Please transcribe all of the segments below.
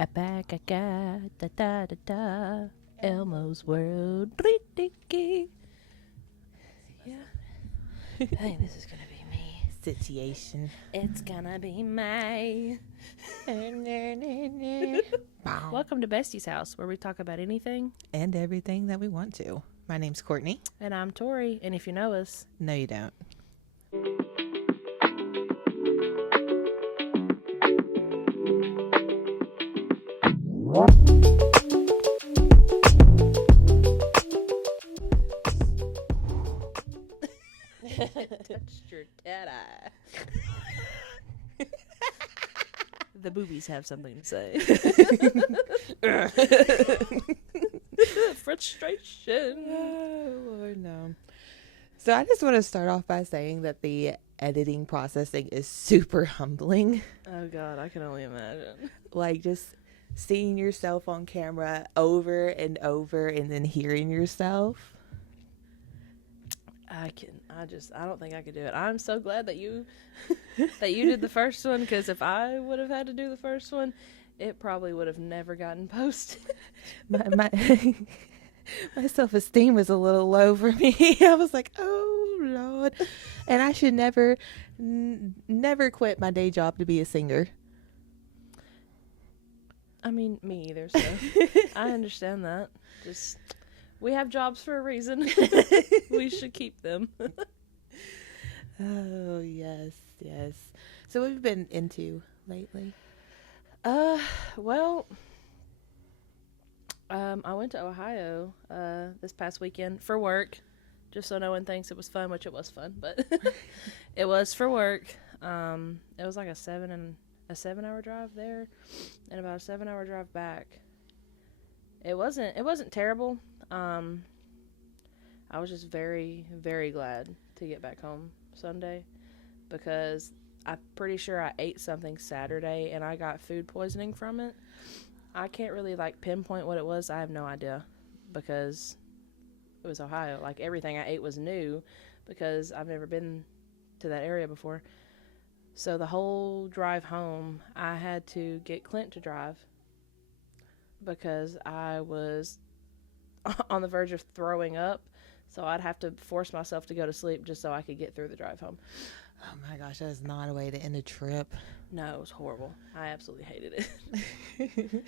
Da da da da. Elmo's world. Yeah. I think this is gonna be me. Situation. It's gonna be me. Welcome to Besties House, where we talk about anything And everything that we want to. My name's Courtney. And I'm Tori, and if you know us, No, you don't. touched your tat eye. The boobies have something to say. Frustration. Oh, Lord, no. So I just want to start off by saying that the editing processing is super humbling. Oh, God, I can only imagine. Like, just seeing yourself on camera over and over and then hearing yourself. I don't think I could do it. I'm so glad that you did the first one, because if I would have had to do the first one, it probably would have never gotten posted. My self-esteem was a little low for me. I was like, oh, Lord. And I should never quit my day job to be a singer. I mean, me either, so I understand that. Just, we have jobs for a reason. We should keep them. Oh, yes. So what have you been into lately? Well, I went to Ohio this past weekend for work, just so no one thinks it was fun, which it was fun, but it was for work. It was like a 7-hour drive there and about a 7-hour drive back. It wasn't terrible. I was just very, very glad to get back home Sunday, because I'm pretty sure I ate something Saturday and I got food poisoning from it. I can't really pinpoint what it was. I have no idea, because it was Ohio. Everything I ate was new, because I've never been to that area before. So the whole drive home, I had to get Clint to drive, because I was on the verge of throwing up. So I'd have to force myself to go to sleep just so I could get through the drive home. Oh my gosh, that is not a way to end a trip. No, it was horrible. I absolutely hated it.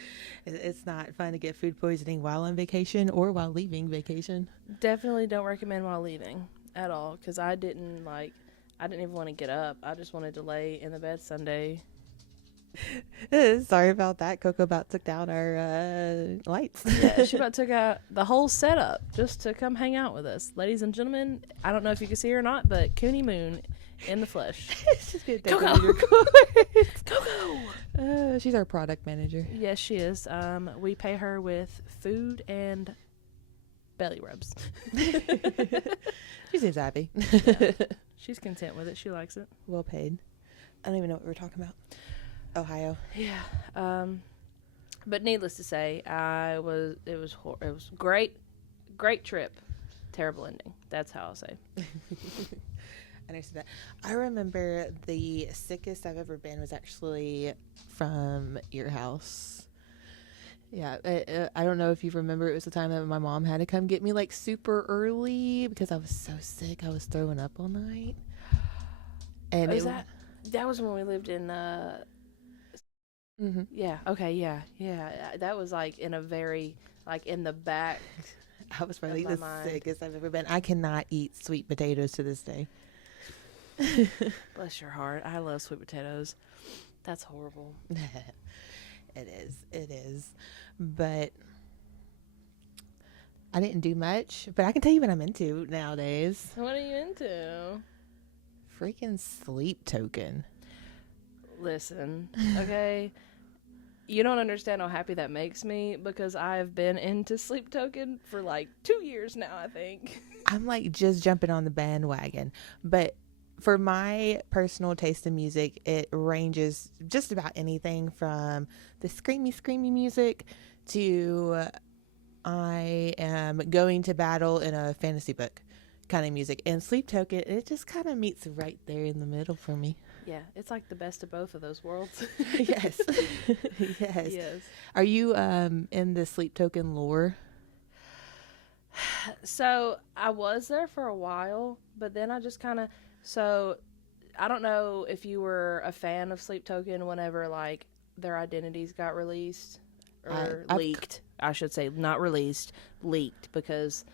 It's not fun to get food poisoning while on vacation or while leaving vacation. Definitely don't recommend while leaving at all, because I didn't even want to get up. I just wanted to lay in the bed Sunday. Sorry about that. Coco about took down our lights. Yeah, she about took out the whole setup just to come hang out with us. Ladies and gentlemen, I don't know if you can see her or not, but Cooney Moon in the flesh. She's gonna take Coco! over your course. Coco! She's our product manager. Yes, she is. We pay her with food and belly rubs. She seems happy. Yeah. She's content with it. She likes it. Well paid. I don't even know what we're talking about. Ohio. Yeah. But needless to say, it was great trip. Terrible ending. That's how I'll say. I understand that. I remember the sickest I've ever been was actually from your house. Yeah, I don't know if you remember, it was the time that my mom had to come get me super early because I was so sick. I was throwing up all night. And that was when we lived in mm-hmm. Yeah, okay, yeah. That was in a very in the back. I was probably the sickest I've ever been. I cannot eat sweet potatoes to this day. Bless your heart. I love sweet potatoes. That's horrible. It is. But I didn't do much. But I can tell you what I'm into nowadays. What are you into? Freaking Sleep Token. Listen, okay? You don't understand how happy that makes me, because I've been into Sleep Token for 2 years now, I think. I'm just jumping on the bandwagon. But for my personal taste in music, it ranges just about anything from the screamy music to I am going to battle in a fantasy book kind of music. And Sleep Token, it just kind of meets right there in the middle for me. Yeah, it's like the best of both of those worlds. Yes. Yes. Yes. Are you in the Sleep Token lore? So I was there for a while, but then I just kind of, so I don't know if you were a fan of Sleep Token whenever like their identities got released or leaked. I should say not released, leaked, because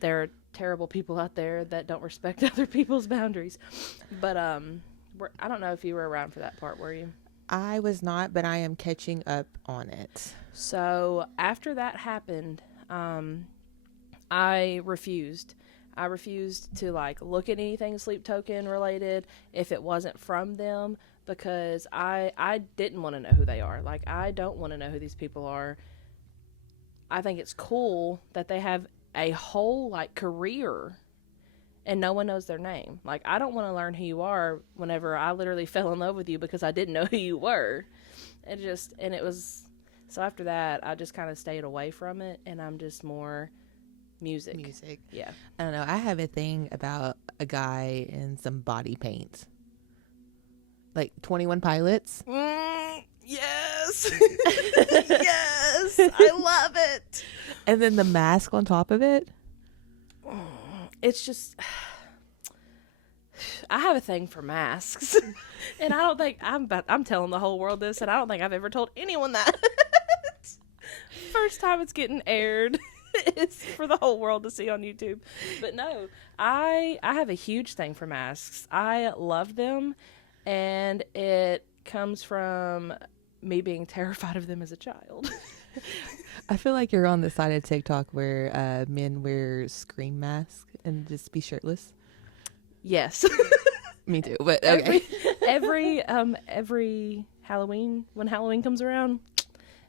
there are terrible people out there that don't respect other people's boundaries. But I don't know if you were around for that part, were you? I was not, but I am catching up on it. So after that happened, I refused. I refused to like look at anything Sleep Token related if it wasn't from them, because I didn't want to know who they are. Like, I don't want to know who these people are. I think it's cool that they have a whole like career and no one knows their name. Like, I don't want to learn who you are whenever I literally fell in love with you because I didn't know who you were. So after that, I just kind of stayed away from it, and I'm just more music. Yeah. I don't know. I have a thing about a guy in some body paint. Like 21 Pilots. Yes. Yes. I love it. And then the mask on top of it. It's just, I have a thing for masks. And I don't think, I'm telling the whole world this, and I don't think I've ever told anyone that. First time it's getting aired. It's for the whole world to see on YouTube. But no, I have a huge thing for masks. I love them, and it comes from me being terrified of them as a child. I feel like you're on the side of TikTok where men wear scream masks and just be shirtless. Yes. Me too, but okay. Every Halloween, when Halloween comes around,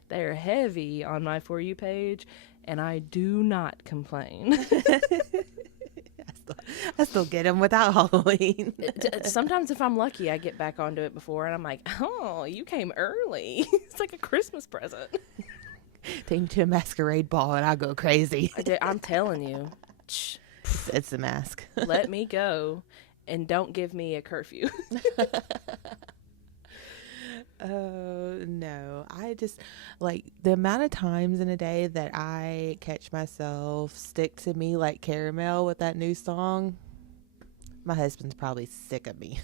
they're heavy on my For You page, and I do not complain. I still get them without Halloween. Sometimes if I'm lucky, I get back onto it before, and I'm like, oh, you came early. It's like a Christmas present. Take me to a masquerade ball and I'll go crazy. I'm telling you. It's the mask. Let me go, and don't give me a curfew. Oh, no. I just, like, the amount of times in a day that I catch myself stick to me like caramel with that new song, my husband's probably sick of me.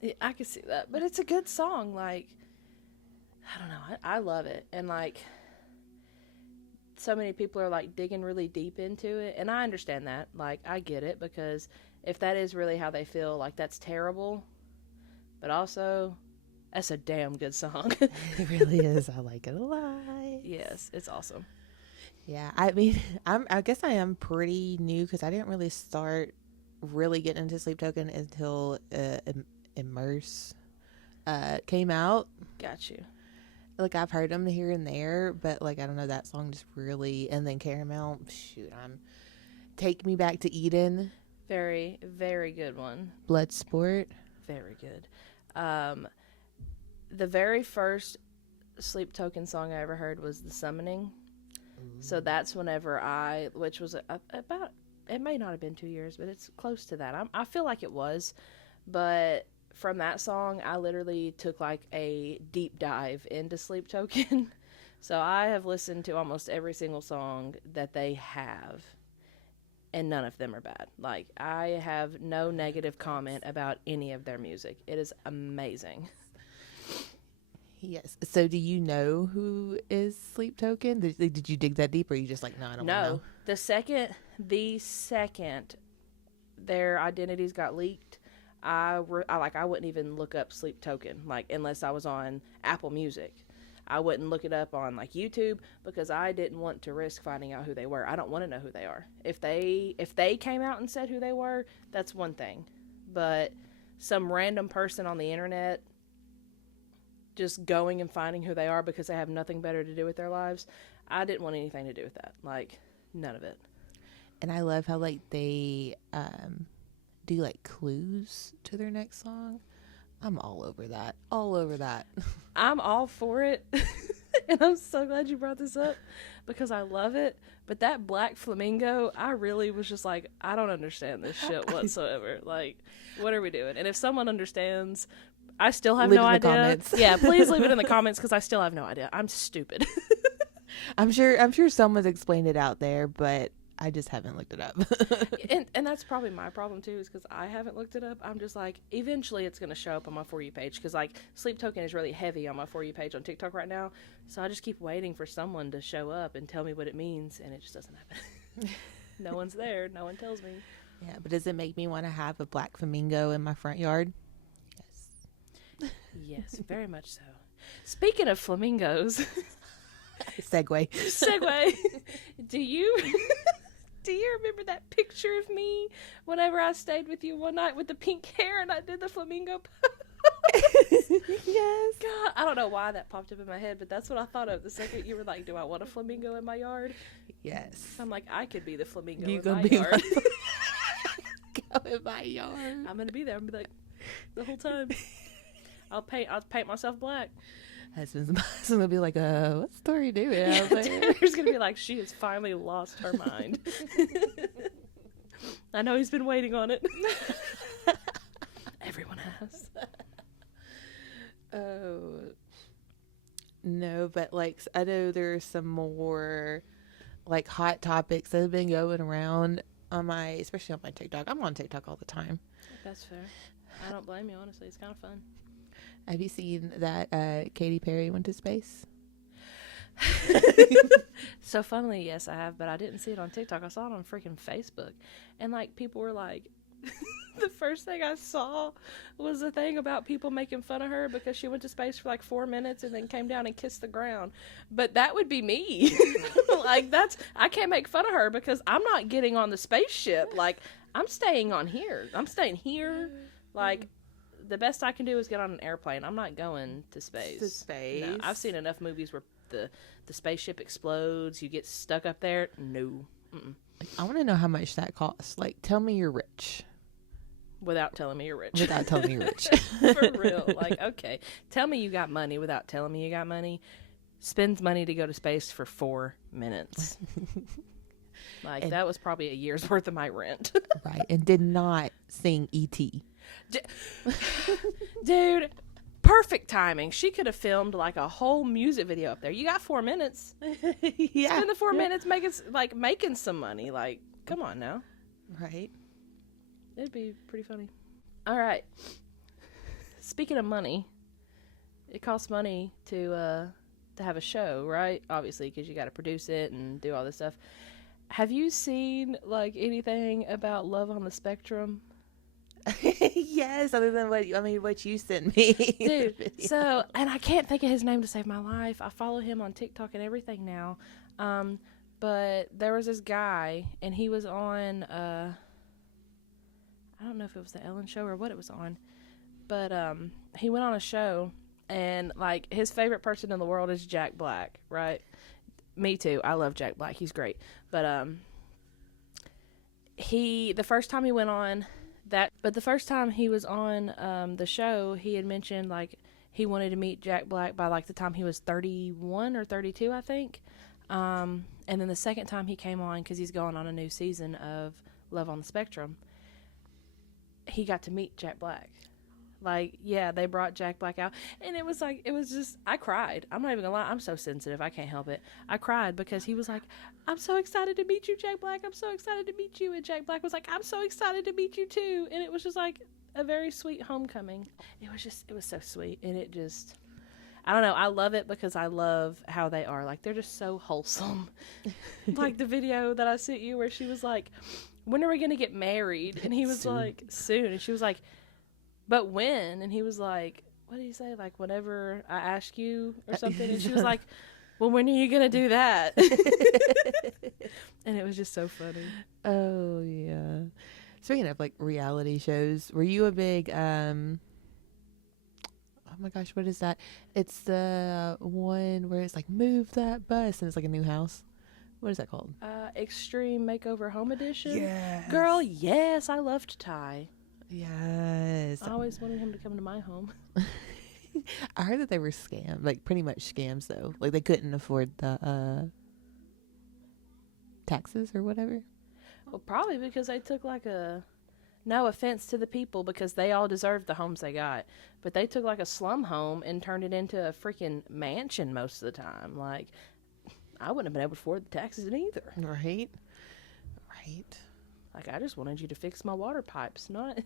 Yeah, I can see that. But it's a good song. Like, I don't know. I love it. And, like, so many people are, like, digging really deep into it. And I understand that. Like, I get it. Because if that is really how they feel, like, that's terrible. But also, that's a damn good song. It really is. I like it a lot. Yes, it's awesome. Yeah, I mean, I guess I am pretty new because I didn't really start really getting into Sleep Token until Immerse came out. Got you. Like, I've heard them here and there, but like, I don't know, that song just really, and then Caramel, shoot, Take Me Back to Eden. Very, very good one. Bloodsport. Very good. The very first Sleep Token song I ever heard was The Summoning. Ooh. So that's whenever which was about, it may not have been 2 years, but it's close to that. I feel like it was. But from that song, I literally took like a deep dive into Sleep Token. So I have listened to almost every single song that they have, and none of them are bad. Like, I have no negative comment about any of their music. It is amazing. Yes. So do you know who is Sleep Token? Did you dig that deep, or are you just like, no, I don't know? The second their identities got leaked, I wouldn't even look up Sleep Token, like, unless I was on Apple Music. I wouldn't look it up on like YouTube, because I didn't want to risk finding out who they were. I don't want to know who they are. If they came out and said who they were, that's one thing. But some random person on the internet just going and finding who they are because they have nothing better to do with their lives, I didn't want anything to do with that. Like, none of it. And I love how like they do like clues to their next song. I'm all over that. I'm all for it. And I'm so glad you brought this up because I love it. But that black flamingo, I really was just like, I don't understand this shit whatsoever. Like, what are we doing? And if someone understands, I still have Leave no it in the idea. comments. Yeah, please leave it in the comments because I still have no idea. I'm stupid. I'm sure someone's explained it out there, but I just haven't looked it up. and that's probably my problem too, is because I haven't looked it up. I'm just like, eventually it's going to show up on my For You page because like sleep token is really heavy on my For You page on TikTok right now. So I just keep waiting for someone to show up and tell me what it means, and it just doesn't happen. No one's there. No one tells me. Yeah, but does it make me want to have a black flamingo in my front yard? Yes. Yes, very much so. Speaking of flamingos. Segue. Do you remember that picture of me whenever I stayed with you one night with the pink hair and I did the flamingo pose? Yes. God, I don't know why that popped up in my head, but that's what I thought of the second you were like, do I want a flamingo in my yard? Yes. I'm like, I could be the flamingo You in gonna my be yard. Go in my yard. I'm gonna be there. I'm gonna be like the whole time. I'll paint myself black. Husband's gonna be like, what's Tori doing? I was like, Taylor's gonna be like, she has finally lost her mind. I know he's been waiting on it. Everyone has. Oh no, but like I know there's some more like hot topics that have been going around on especially on my TikTok. I'm on TikTok all the time. That's fair. I don't blame you, honestly. It's kind of fun. Have you seen that Katy Perry went to space? So funnily, yes, I have, but I didn't see it on TikTok. I saw it on freaking Facebook, and like people were like, the first thing I saw was a thing about people making fun of her because she went to space for like 4 minutes and then came down and kissed the ground. But that would be me. Like I can't make fun of her because I'm not getting on the spaceship. Like I'm staying on here. I'm staying here. Like the best I can do is get on an airplane. I'm not going to space. No, I've seen enough movies where the spaceship explodes. You get stuck up there. No. Mm-mm. I want to know how much that costs. Like, tell me you're rich. Without telling me you're rich. Without telling me you're rich. For real. Like, okay. Tell me you got money without telling me you got money. Spends money to go to space for 4 minutes. Like, that was probably a year's worth of my rent. Right. And did not sing E.T. Dude, perfect timing. She could have filmed like a whole music video up there. You got 4 minutes. Yeah. Spend the 4 minutes making some money. Like, come on now. Right. It'd be pretty funny. All right. Speaking of money, it costs money to have a show, right? Obviously, because you got to produce it and do all this stuff. Have you seen like anything about Love on the Spectrum? Yes, other than what you sent me. Dude, so, and I can't think of his name to save my life. I follow him on TikTok and everything now. But there was this guy, and he was on, I don't know if it was the Ellen Show or what it was on, but he went on a show, and like his favorite person in the world is Jack Black, right? Me too. I love Jack Black. He's great. But the first time he went on the first time he was on the show, he had mentioned like he wanted to meet Jack Black by like the time he was 31 or 32, I think. And then the second time he came on, because he's going on a new season of Love on the Spectrum, he got to meet Jack Black. Like, yeah, they brought Jack Black out, and it was just, I cried. I'm not even gonna lie, I'm so sensitive, I can't help it. I cried because he was like, I'm so excited to meet you, Jack Black. I'm so excited to meet you. And Jack Black was like, I'm so excited to meet you too. And it was just like a very sweet homecoming. It was so sweet, and it just, I don't know, I love it because I love how they are. Like, they're just so wholesome. Like the video that I sent you where she was like, when are we gonna get married? And he was soon. Like, soon. And she was like, but when? And he was like, what did he say? Like, whenever I ask you or something. And she was like, well, when are you going to do that? And it was just so funny. Oh, yeah. Speaking of, like, reality shows, were you a big, oh, my gosh, what is that? It's the one where it's like, move that bus, and it's like a new house. What is that called? Extreme Makeover Home Edition? Yes. Girl, yes, I loved Ty. Yes. I always wanted him to come to my home. I heard that they were scams, like pretty much scams though. Like they couldn't afford the taxes or whatever. Well, probably because they took no offense to the people because they all deserved the homes they got, but they took like a slum home and turned it into a freaking mansion most of the time. Like, I wouldn't have been able to afford the taxes either. Right. Like, I just wanted you to fix my water pipes, not...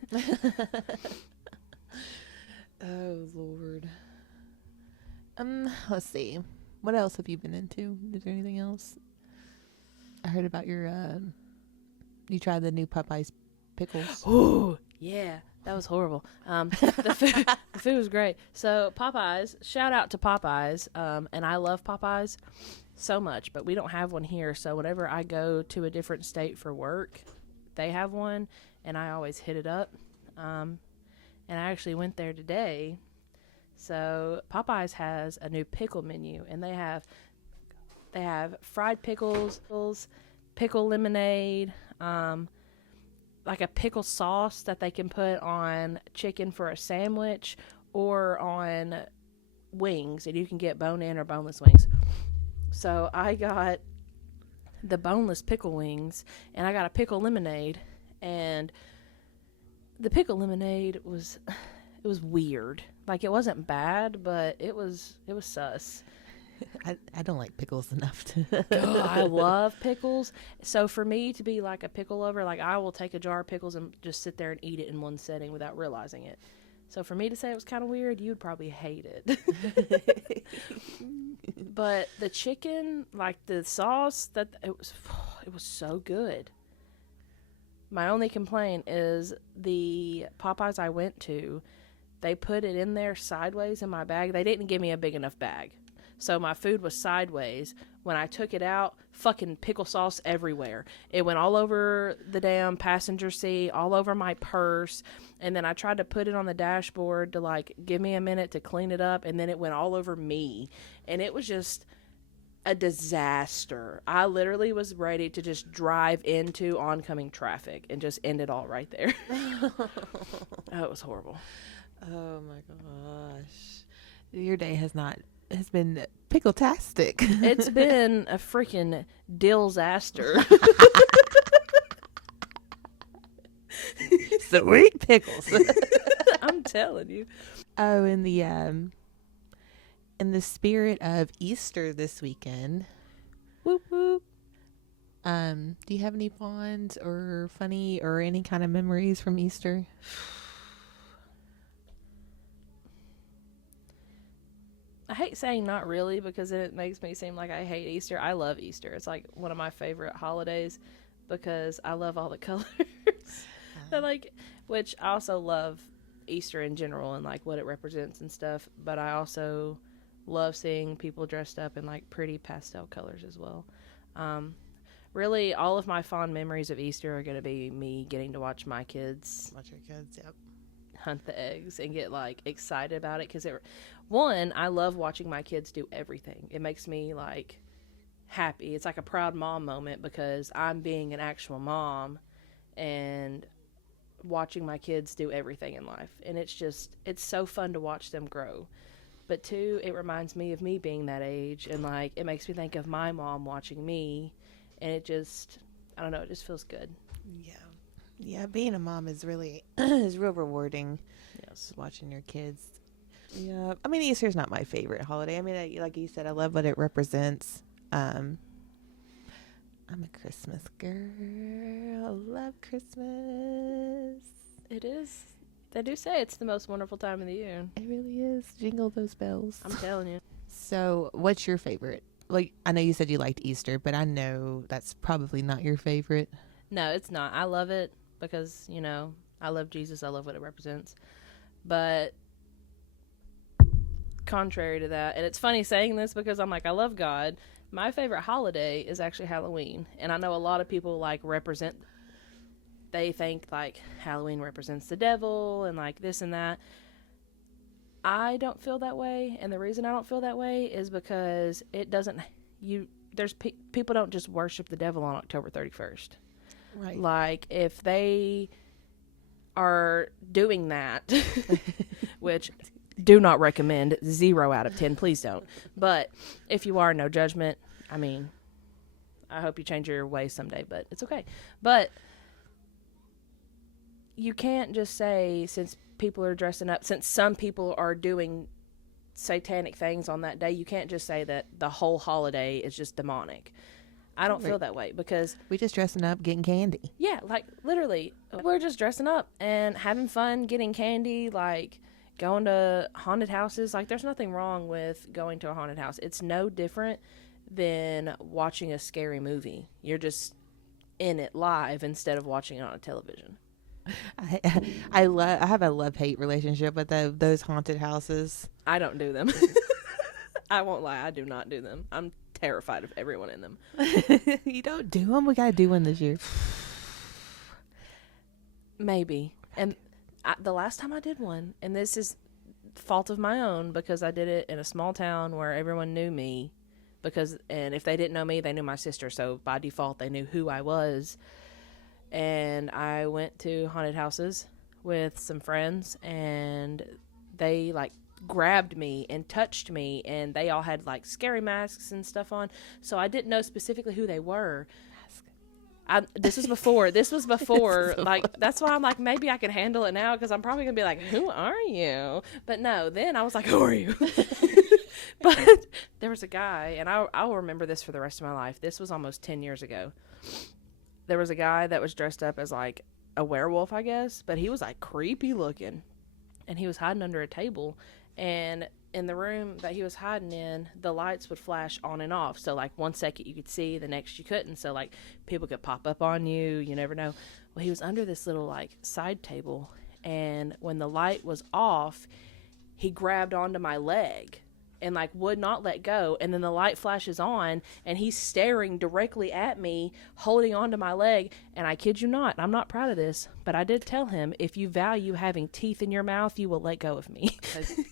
Oh, Lord. Let's see. What else have you been into? Is there anything else? I heard about your, you tried the new Popeyes pickles. Ooh, yeah. That was horrible. The food was great. So, Popeyes, shout out to Popeyes. And I love Popeyes so much, but we don't have one here. So, whenever I go to a different state for work, they have one, and I always hit it up. And I actually went there today. So Popeyes has a new pickle menu, and they have fried pickles, pickle lemonade, like a pickle sauce that they can put on chicken for a sandwich or on wings, and you can get bone-in or boneless wings. So I got the boneless pickle wings, and I got a pickle lemonade, and the pickle lemonade was weird. Like, it wasn't bad, but it was sus. I don't like pickles enough to. God, I love pickles. So for me to be like a pickle lover, like, I will take a jar of pickles and just sit there and eat it in one setting without realizing it. So for me to say it was kind of weird, you'd probably hate it. But the chicken, like the sauce, it was so good. My only complaint is the Popeyes I went to, they put it in there sideways in my bag. They didn't give me a big enough bag. So my food was sideways. When I took it out, fucking pickle sauce everywhere. It went all over the damn passenger seat, all over my purse. And then I tried to put it on the dashboard to, like, give me a minute to clean it up. And then it went all over me. And it was just a disaster. I literally was ready to just drive into oncoming traffic and just end it all right there. Oh, it was horrible. Oh my gosh. Your day has been pickle-tastic. It's been a freaking disaster. Sweet pickles. I'm telling you. Oh, in the spirit of Easter this weekend, Whoop whoop. do you have any fond or funny or any kind of memories from Easter? I hate saying not really because it makes me seem like I hate Easter. I love Easter. It's like one of my favorite holidays because I love all the colors. Which I also love Easter in general and like what it represents and stuff. But I also love seeing people dressed up in like pretty pastel colors as well. Really, all of my fond memories of Easter are going to be me getting to watch my kids. Watch your kids, yep. Hunt the eggs and get like excited about it because I love watching my kids do everything. It makes me like happy. It's like a proud mom moment because I'm being an actual mom and watching my kids do everything in life, and it's so fun to watch them grow. But two, it reminds me of me being that age, and like it makes me think of my mom watching me, and it just, I don't know, it just feels good. Yeah, being a mom is really is real rewarding. Yes, watching your kids. Yeah, I mean, Easter's not my favorite holiday. I mean, like you said, I love what it represents. I'm a Christmas girl. I love Christmas. it is. They do say it's the most wonderful time of the year. It really is. Jingle those bells. I'm telling you. So, what's your favorite? Like, I know you said you liked Easter, but I know that's probably not your favorite. No, it's not. I love it because, you know, I love Jesus. I love what it represents. But contrary to that, and it's funny saying this because I'm like, I love God. My favorite holiday is actually Halloween. And I know a lot of people like they think like Halloween represents the devil and like this and that. I don't feel that way. And the reason I don't feel that way is because people don't just worship the devil on October 31st. Right. Like, if they are doing that, which Do not recommend. 0 out of 10. Please don't. But if you are, no judgment. I mean, I hope you change your ways someday, but it's okay. But you can't just say, since people are dressing up, since some people are doing satanic things on that day, you can't just say that the whole holiday is just demonic. I don't feel that way, because we just dressing up, getting candy. Yeah, like literally, we're just dressing up and having fun, getting candy, like going to haunted houses. Like, there's nothing wrong with going to a haunted house. It's no different than watching a scary movie. You're just in it live instead of watching it on a television. I have a love-hate relationship with those haunted houses. I don't do them. I won't lie, I do not do them. I'm terrified of everyone in them. You don't do them? We gotta do one this year. Maybe. And the last time I did one, and this is fault of my own, because I did it in a small town where everyone knew me, and if they didn't know me, they knew my sister, so by default they knew who I was. And I went to haunted houses with some friends, and they like grabbed me and touched me, and they all had like scary masks and stuff on, so I didn't know specifically who they were. This was before like, that's why I'm like, maybe I can handle it now, because I'm probably gonna be like, who are you? But no, then I was like, who are you? But there was a guy, and I'll remember this for the rest of my life. This was almost 10 years ago. There was a guy that was dressed up as like a werewolf, I guess, but he was like creepy looking, and he was hiding under a table. And in the room that he was hiding in, the lights would flash on and off. So like 1 second you could see, the next you couldn't. So like people could pop up on you. You never know. Well, he was under this little like side table, and when the light was off, he grabbed onto my leg and like would not let go. And then the light flashes on, and he's staring directly at me, holding onto my leg. And I kid you not, I'm not proud of this, but I did tell him, if you value having teeth in your mouth, you will let go of me.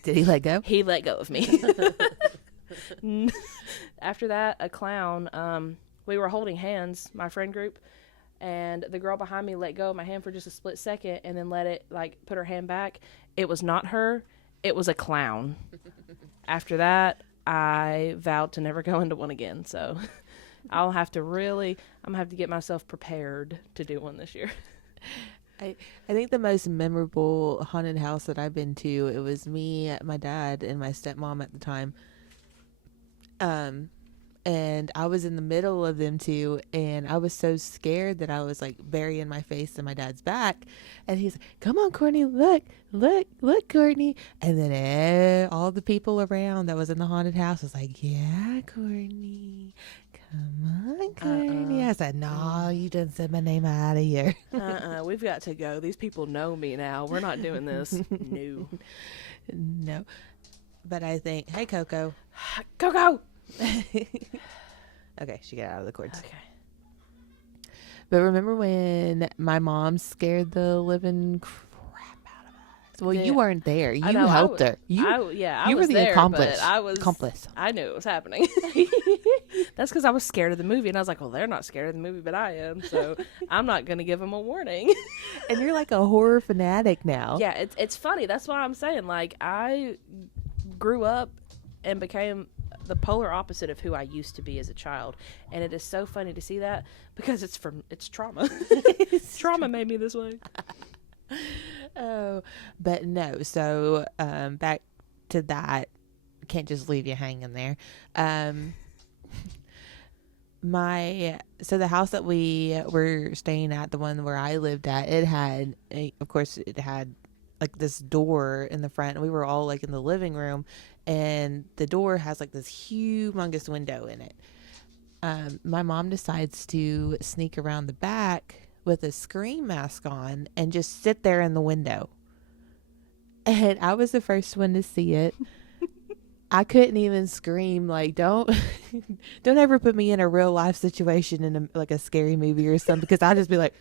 Did he let go? He let go of me. After that, a clown, we were holding hands, my friend group, and the girl behind me let go of my hand for just a split second, and then let it like put her hand back. It was not her, it was a clown. After that, I vowed to never go into one again. So I'm gonna have to get myself prepared to do one this year. I think the most memorable haunted house that I've been to, it was me, my dad, and my stepmom at the time. And I was in the middle of them two, and I was so scared that I was like burying my face in my dad's back. And he's like, "Come on, Courtney, look, Courtney." And then all the people around that was in the haunted house was like, "Yeah, Courtney, come on, Courtney." I said, "No, you done said my name out of here." We've got to go. These people know me now. We're not doing this. No. But I think, hey, Coco. Coco! Okay, she got out of the cords. Okay. But remember when my mom scared the living crap out of us? Well, you weren't there. You helped her. You were the accomplice. I knew it was happening. That's because I was scared of the movie, and I was like, well, they're not scared of the movie, but I am, so I'm not going to give them a warning. And you're like a horror fanatic now. Yeah, it's funny. That's why I'm saying, like, I grew up and became the polar opposite of who I used to be as a child, and it is so funny to see that, because it's trauma. Trauma made me this way. Oh, but no. So back to that, can't just leave you hanging there. So the house that we were staying at, the one where I lived at, it had like this door in the front, and we were all like in the living room, and the door has like this humongous window in it. My mom decides to sneak around the back with a scream mask on and just sit there in the window. And I was the first one to see it. I couldn't even scream. Like, don't ever put me in a real life situation in like a scary movie or something, because I'll just be like,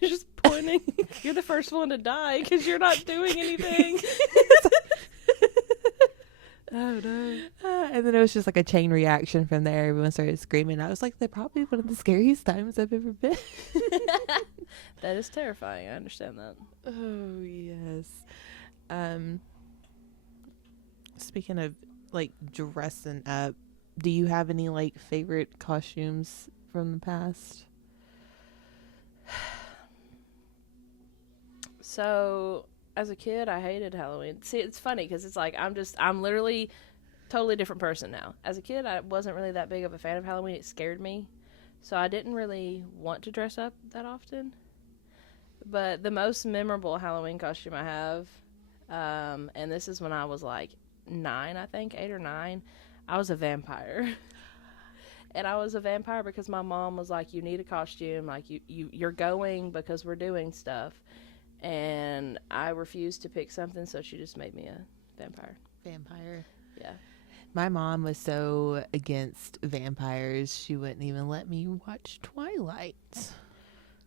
you're just pointing. You're the first one to die because you're not doing anything. Oh, no. And then it was just like a chain reaction from there. Everyone started screaming. I was like, they're probably one of the scariest times I've ever been. That is terrifying. I understand that. Oh, yes. Speaking of like dressing up, do you have any like favorite costumes from the past? So, as a kid, I hated Halloween. See, it's funny because it's like I'm literally totally different person now. As a kid, I wasn't really that big of a fan of Halloween. It scared me. So I didn't really want to dress up that often. But the most memorable Halloween costume I have, and this is when I was like 9, I think, 8 or 9, I was a vampire. And I was a vampire because my mom was like, you need a costume. Like, you're going because we're doing stuff. And I refused to pick something, so she just made me a vampire. Vampire. Yeah. My mom was so against vampires, she wouldn't even let me watch Twilight.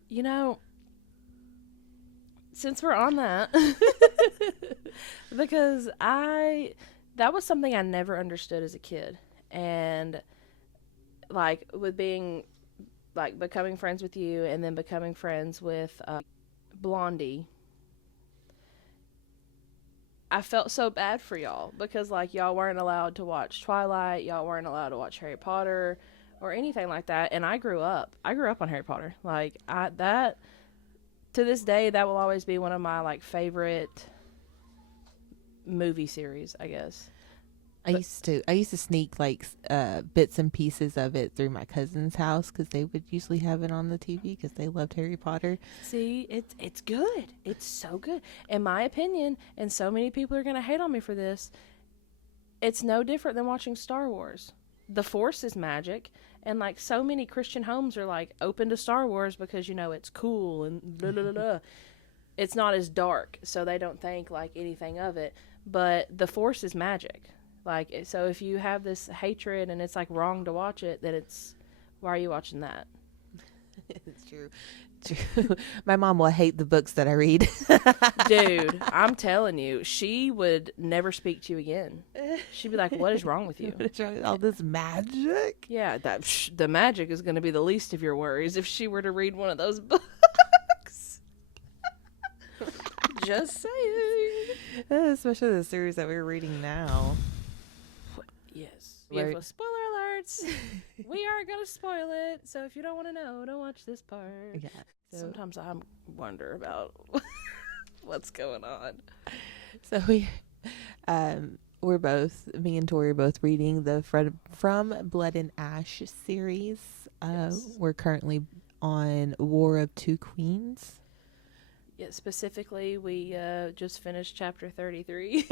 You know, since we're on that, because that was something I never understood as a kid. And, like, with being, like, becoming friends with you and then becoming friends with Blondie, I felt so bad for y'all because, like, y'all weren't allowed to watch Twilight, y'all weren't allowed to watch Harry Potter or anything like that. And I grew up on Harry Potter. Like, to this day, that will always be one of my, like, favorite movie series, I guess. I used to sneak like bits and pieces of it through my cousin's house because they would usually have it on the TV because they loved Harry Potter. See, it's good. It's so good. In my opinion, and so many people are going to hate on me for this, it's no different than watching Star Wars. The Force is magic, and like so many Christian homes are like open to Star Wars because, you know, it's cool and blah, blah, blah, blah. It's not as dark, so they don't think like anything of it, but the Force is magic. Like, so if you have this hatred and it's like wrong to watch it, then why are you watching that? It's true. My mom will hate the books that I read. Dude, I'm telling you, she would never speak to you again. She'd be like, what is wrong with you? What is wrong with all this magic? Yeah, the magic is going to be the least of your worries if she were to read one of those books. Just saying. Especially the series that we're reading now. Yes. Beautiful. Spoiler alerts. We are going to spoil it. So if you don't want to know, don't watch this part. Yeah. So, sometimes I wonder about what's going on. So we're both, me and Tori are both reading the From Blood and Ash series. Yes. We're currently on War of Two Queens. Yeah, specifically, we just finished chapter 33.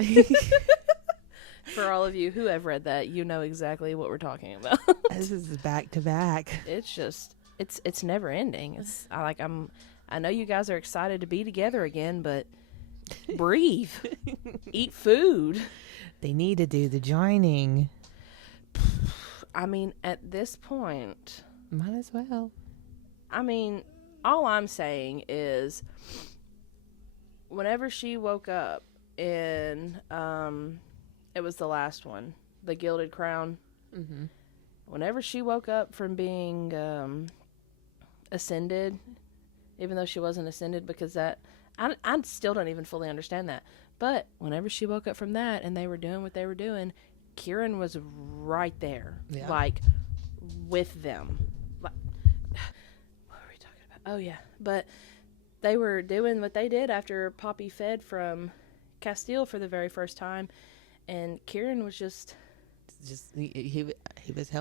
For all of you who have read that, you know exactly what we're talking about. This is back to back. It's just, it's never ending. I know you guys are excited to be together again, but breathe, eat food. They need to do the joining. I mean, at this point, might as well. I mean, all I'm saying is, whenever she woke up in, it was the last one, the Gilded Crown. Mm-hmm. Whenever she woke up from being ascended, even though she wasn't ascended, because I still don't even fully understand that. But whenever she woke up from that and they were doing what they were doing, Kieran was right there, like with them. Like, what were we talking about? Oh yeah, but they were doing what they did after Poppy fed from Castile for the very first time. And Kieran was just he was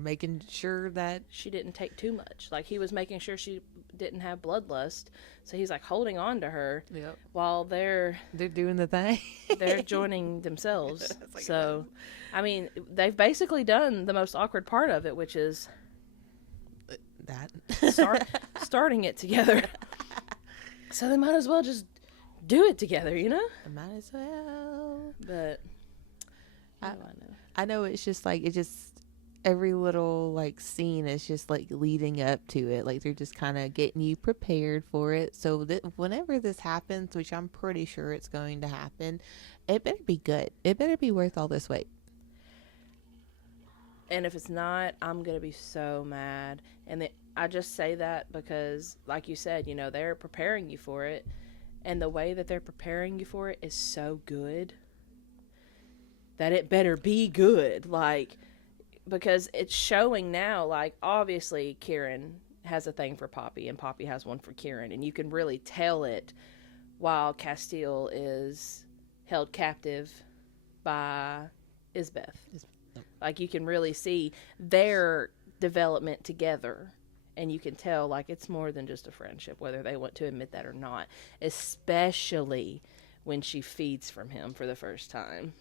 making sure that she didn't take too much. Like, he was making sure she didn't have bloodlust. So he's like holding on to her while they're doing the thing. They're joining themselves. Like, so, I mean, they've basically done the most awkward part of it, which is that starting it together. So they might as well just do it together, you know? Might as well. But I know it's just like, every little like scene is just like leading up to it. Like, they're just kind of getting you prepared for it. So that whenever this happens, which I'm pretty sure it's going to happen, it better be good. It better be worth all this wait. And if it's not, I'm going to be so mad. And I just say that because, like you said, you know, they're preparing you for it. And the way that they're preparing you for it is so good. that it better be good. Like, because it's showing now, like, obviously Kieran has a thing for Poppy and Poppy has one for Kieran, and you can really tell it while Castile is held captive by Isbeth. Like, you can really see their development together, and you can tell, like, it's more than just a friendship, whether they want to admit that or not, especially when she feeds from him for the first time.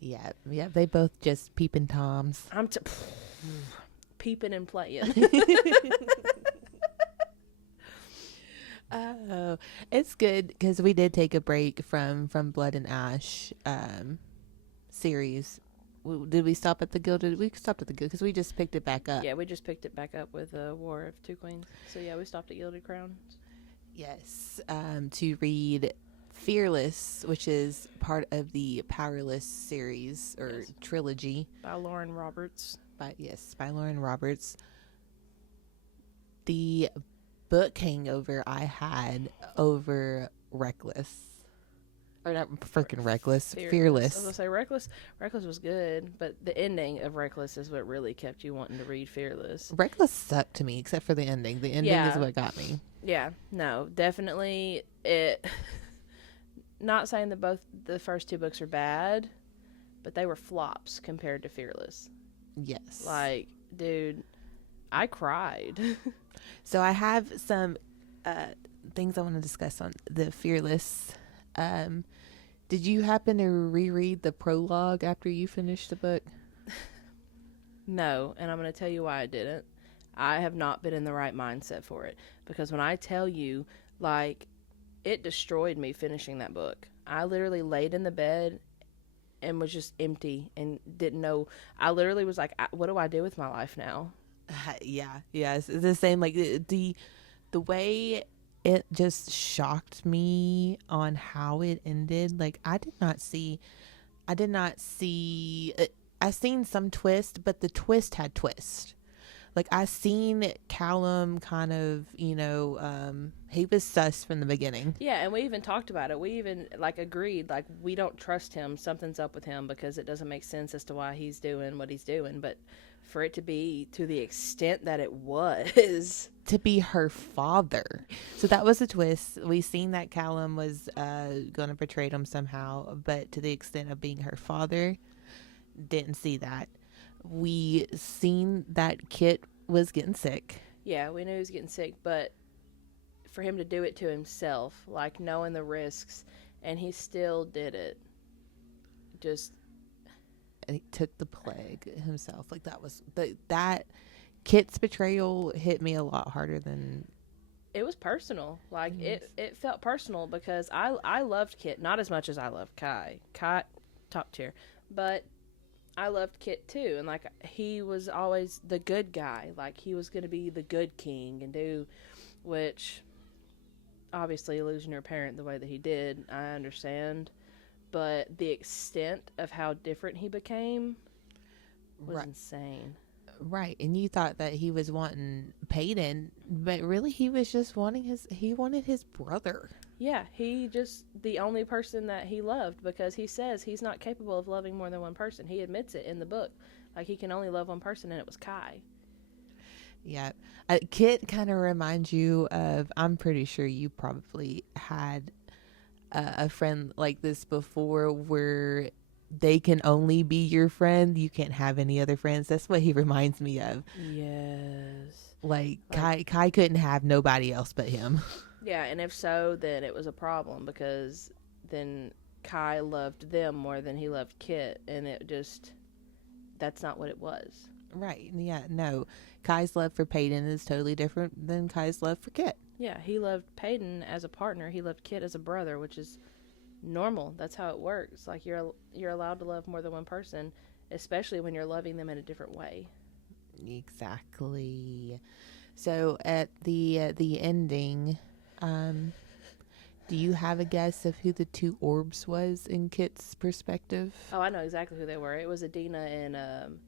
Yeah, they both just peeping toms. Peeping and playing. Oh, it's good because we did take a break from Blood and Ash series. Did we stop at the Gilded? We stopped at the Gilded because we just picked it back up. Yeah, we just picked it back up with War of Two Queens. So yeah, we stopped at Gilded Crown. Yes, to read Fearless, which is part of the Powerless series or trilogy by Lauren Roberts. By Lauren Roberts. The book hangover I had over Reckless. Or not freaking Reckless. Fearless. I was going to say Reckless. Reckless was good, but the ending of Reckless is what really kept you wanting to read Fearless. Reckless sucked to me, except for the ending. The ending is what got me. Yeah, no, definitely. Not saying that both the first two books are bad, but they were flops compared to Fearless. Yes. Like, dude, I cried. So I have some things I want to discuss on the Fearless. Did you happen to reread the prologue after you finished the book? No, and I'm going to tell you why I didn't. I have not been in the right mindset for it. Because when I tell you, like, it destroyed me finishing that book. I literally laid in the bed and was just empty and didn't know. I literally was like, what do I do with my life now? Yeah, it's the same. Like, the way it just shocked me on how it ended. Like, I seen some twist, but the twist had twist. Like, I seen Callum kind of, he was sus from the beginning. Yeah, and we even talked about it. We even, like, agreed, like, we don't trust him. Something's up with him because it doesn't make sense as to why he's doing what he's doing. But for it to be to the extent that it was. To be her father. So that was a twist. We seen that Callum was going to betray him somehow, but to the extent of being her father, didn't see that. We seen that Kit was getting sick. Yeah, we knew he was getting sick, but for him to do it to himself, like knowing the risks, and he still did it. And he took the plague himself. Like, that Kit's betrayal hit me a lot harder than... It was personal. Like, it felt personal because I loved Kit, not as much as I loved Kai. Kai, top tier. But I loved Kit too, and like, he was always the good guy. Like, he was going to be the good king and do, which obviously losing your parent the way that he did, I understand, but the extent of how different he became was insane. Right, and you thought that he was wanting Peyton, but really he was just wanted his brother. Yeah, he just the only person that he loved, because he says he's not capable of loving more than one person. He admits it in the book. Like, he can only love one person, and it was Kai. Yeah. Kit kind of reminds you of, I'm pretty sure you probably had a friend like this before, where they can only be your friend. You can't have any other friends. That's what he reminds me of. Yes. Like Kai couldn't have nobody else but him. Yeah, and if so, then it was a problem, because then Kai loved them more than he loved Kit, and that's not what it was. Right. Yeah, no. Kai's love for Peyton is totally different than Kai's love for Kit. Yeah, he loved Peyton as a partner. He loved Kit as a brother, which is normal. That's how it works. Like, you're allowed to love more than one person, especially when you're loving them in a different way. Exactly. So at the ending, do you have a guess of who the two orbs was in Kit's perspective? Oh, I know exactly who they were. It was Adina and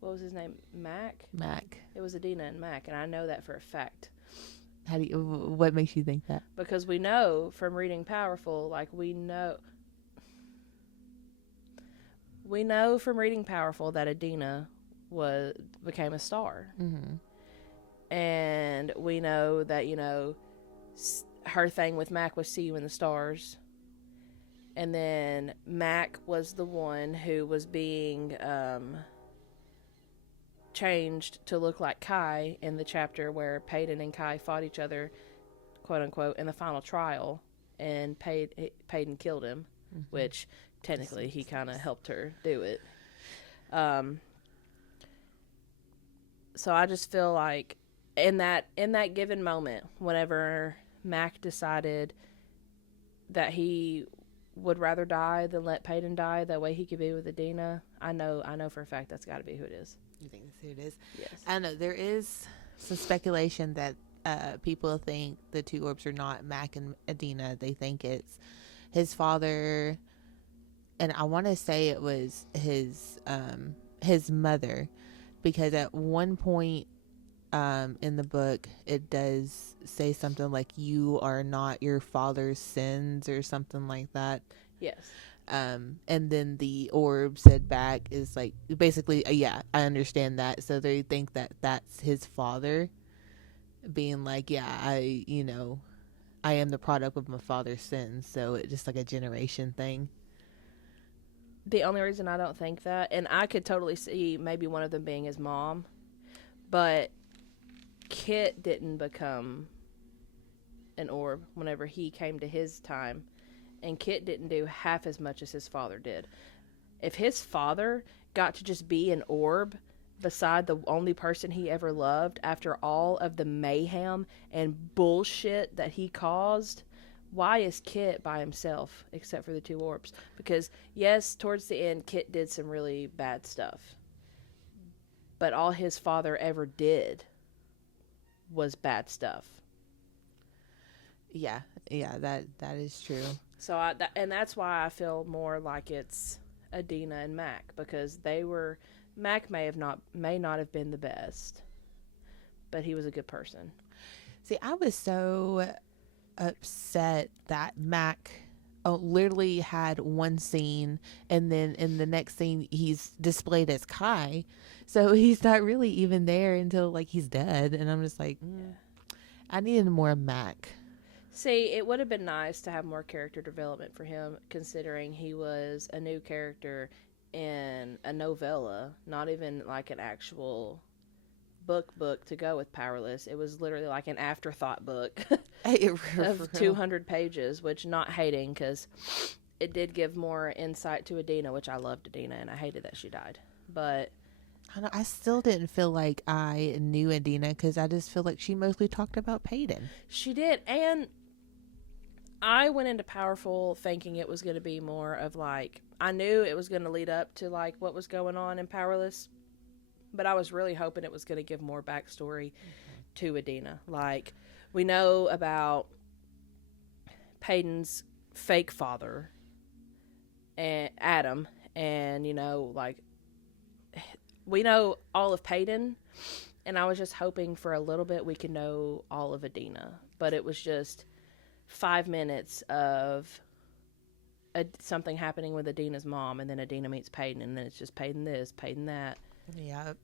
what was his name? Mac? Mac. It was Adina and Mac, and I know that for a fact. What makes you think that? Because we know from reading Powerful, like, we know we know from reading Powerful that Adina became a star. Mm-hmm. And we know that, her thing with Mac was see you in the stars. And then Mac was the one who was being changed to look like Kai in the chapter where Peyton and Kai fought each other, quote unquote, in the final trial, and Peyton killed him, mm-hmm. which technically he kind of helped her do it. So I just feel like in that given moment, whenever Mac decided that he would rather die than let Peyton die, that way he could be with Adina, I know for a fact that's got to be who it is. You think that's who it is? Yes. I know there is some speculation that people think the two orbs are not Mac and Adina. They think it's his father, and I want to say it was his mother, because at one point in the book it does say something like, you are not your father's sins, or something like that. Yes. And then the orb said back is like, basically, yeah, I understand that. So they think that that's his father being like, yeah, I am the product of my father's sins. So it's just like a generation thing. The only reason I don't think that, and I could totally see maybe one of them being his mom, but Kit didn't become an orb whenever he came to his time, and Kit didn't do half as much as his father did. If his father got to just be an orb beside the only person he ever loved after all of the mayhem and bullshit that he caused, why is Kit by himself except for the two orbs? Because yes, towards the end Kit did some really bad stuff, but all his father ever did was bad stuff. Yeah, that is true. So and that's why I feel more like it's Adina and Mac, because Mac may not have been the best, but he was a good person. See, I was so upset that Mac literally had one scene, and then in the next scene he's displayed as Kai, so he's not really even there until like he's dead, and I'm just like, I needed more Mac. See, it would have been nice to have more character development for him, considering he was a new character in a novella, not even like an actual book to go with Powerless. It was literally like an afterthought book of 200 pages, which not hating, because it did give more insight to Adina, which I loved Adina, and I hated that she died. But I still didn't feel like I knew Adina, because I just feel like she mostly talked about Peyton. She did, and I went into Powerful thinking it was going to be more of like, I knew it was going to lead up to like what was going on in Powerless, but I was really hoping it was going to give more backstory to Adina. Like, we know about Peyton's fake father, and Adam, and like, we know all of Peyton, and I was just hoping for a little bit we could know all of Adina, but it was just 5 minutes of something happening with Adina's mom, and then Adina meets Peyton, and then it's just Peyton this, Peyton that. Yeah.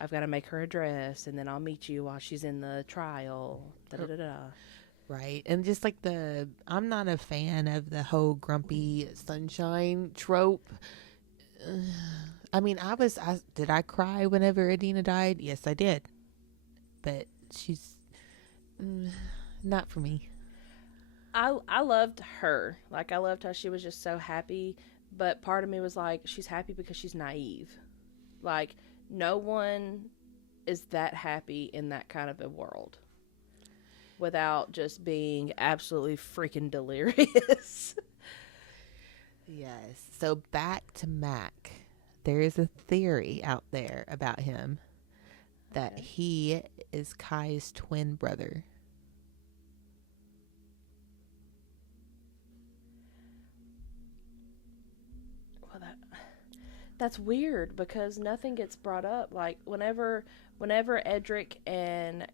I've got to make her a dress, and then I'll meet you while she's in the trial. Da-da-da-da. Right. And just like I'm not a fan of the whole grumpy sunshine trope. I mean, did I cry whenever Adina died? Yes, I did. But she's not for me. I loved her. Like, I loved how she was just so happy, but part of me was like, she's happy because she's naive. Like, no one is that happy in that kind of a world without just being absolutely freaking delirious. Yes. So back to Mac. There is a theory out there about him that he is Kai's twin brother. Well, that's weird, because nothing gets brought up. Like, whenever Edric and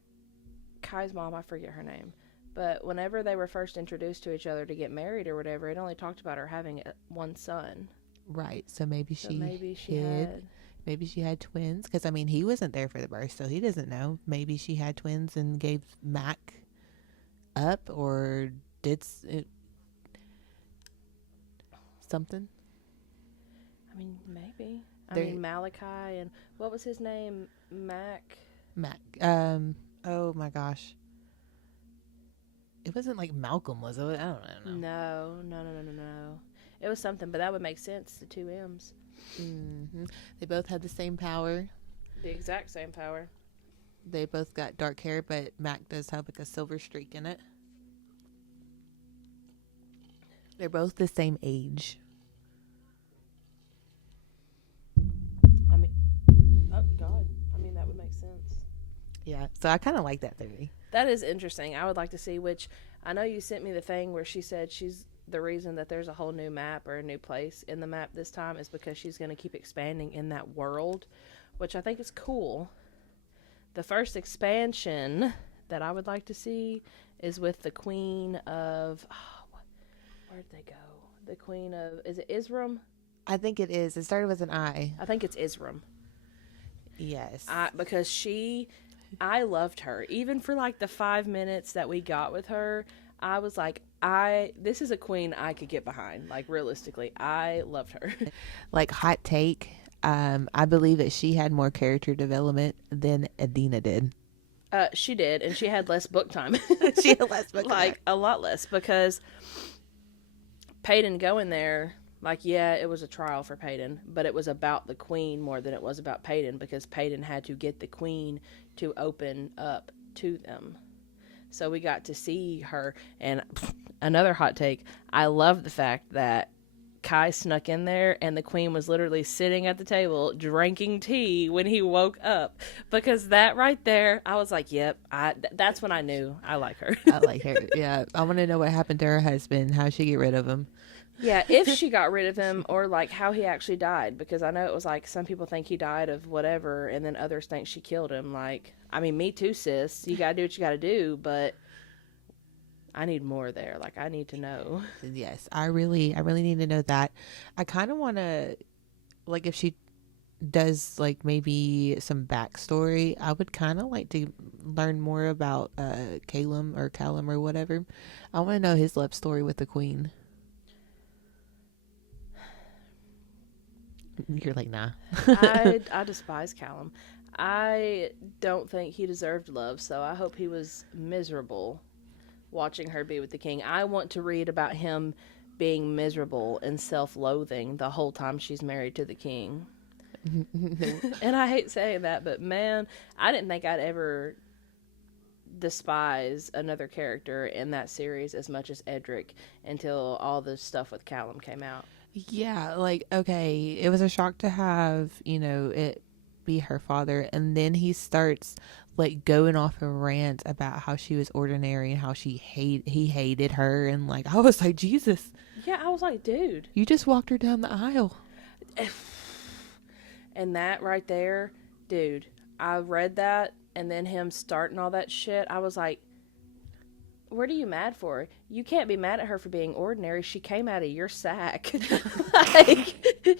Kai's mom, I forget her name, but whenever they were first introduced to each other to get married or whatever, it only talked about her having one son. Right. So maybe So she maybe she hid. had. Maybe she had twins. Because, I mean, he wasn't there for the birth, so he doesn't know. Maybe she had twins and gave Mac up or did something. I mean, maybe. I There- mean, Malachi and what was his name? Mac. Oh my gosh. It wasn't like Malcolm, was it? I don't know. No. It was something, but that would make sense. The two M's. They both had the same power. The exact same power. They both got dark hair, but Mac does have like a silver streak in it. They're both the same age. I mean, oh God. I mean, that would make sense. Yeah, so I kind of like that theory. That is interesting. I would like to see which. I know you sent me the thing where she said she's the reason that there's a whole new map or a new place in the map this time is because she's going to keep expanding in that world, which I think is cool. The first expansion that I would like to see is with the Queen of. Oh, where'd they go? The Queen of. Is it Isram? I think it is. It started with an I. I think it's Isram. Yes. Because I loved her. Even for like the 5 minutes that we got with her, I was like, this is a queen I could get behind. Like, realistically, I loved her. Like, hot take, I believe that she had more character development than Adina did. She did, and she had less book time. She had less book time. Like, a lot less, because Peyton going there, like, yeah, it was a trial for Peyton, but it was about the queen more than it was about Peyton, because Peyton had to get the queen to open up to them. So we got to see her. And another hot take, I love the fact that Kai snuck in there and the queen was literally sitting at the table drinking tea when he woke up, because that right there, I was like, yep, that's when I knew I like her. I like her. Yeah, I want to know what happened to her husband, how she get rid of him. Yeah, if she got rid of him, or like how he actually died, because I know it was like some people think he died of whatever and then others think she killed him. Like, I mean, me too, sis, you gotta do what you gotta do, but I need more there. Like, I need to know. Yes, I really need to know that. I kind of want to, like, if she does like maybe some backstory, I would kind of like to learn more about Callum or whatever. I want to know his love story with the queen. You're like, nah. I despise Callum. I don't think he deserved love, so I hope he was miserable watching her be with the king. I want to read about him being miserable and self-loathing the whole time she's married to the king. And I hate saying that, but man, I didn't think I'd ever despise another character in that series as much as Edric until all the stuff with Callum came out. Yeah, like, okay, it was a shock to have, it be her father, and then he starts like going off a rant about how she was ordinary and how he hated her, and like, I was like, Jesus. Yeah, I was like, dude, you just walked her down the aisle. And that right there, dude, I read that, and then him starting all that shit, I was like, what are you mad for? You can't be mad at her for being ordinary. She came out of your sack. Like,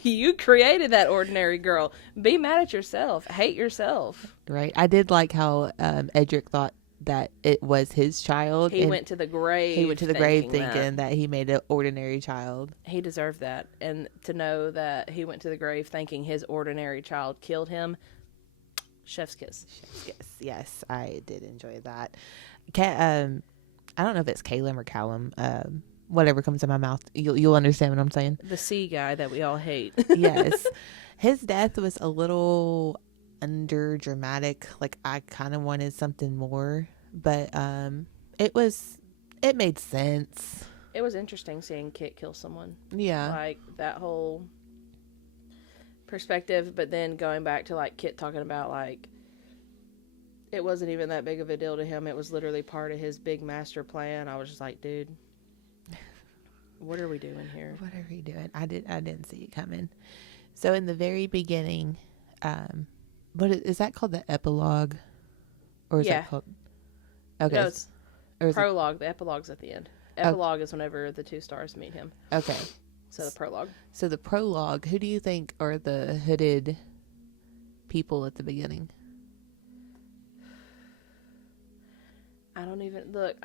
you created that ordinary girl. Be mad at yourself. Hate yourself. Right. I did like how Edric thought that it was his child. He went to the grave. He went to the grave thinking that he made an ordinary child. He deserved that. And to know that he went to the grave thinking his ordinary child killed him, chef's kiss. Chef's kiss. Yes, I did enjoy that. I don't know if it's Caleb or Callum. Whatever comes in my mouth, you'll understand what I'm saying. The sea guy that we all hate. Yes. His death was a little under dramatic. Like, I kind of wanted something more, but it made sense. It was interesting seeing Kit kill someone. Yeah. Like, that whole perspective, but then going back to, like, Kit talking about, like, it wasn't even that big of a deal to him. It was literally part of his big master plan. I was just like, dude, what are we doing here? What are we doing? I didn't see it coming. So in the very beginning, what is that called, the epilogue? Or is that called? Okay. No, it's prologue. The epilogue's at the end. Epilogue is whenever the two stars meet him. Okay. So the prologue. So the prologue, who do you think are the hooded people at the beginning? I don't even look.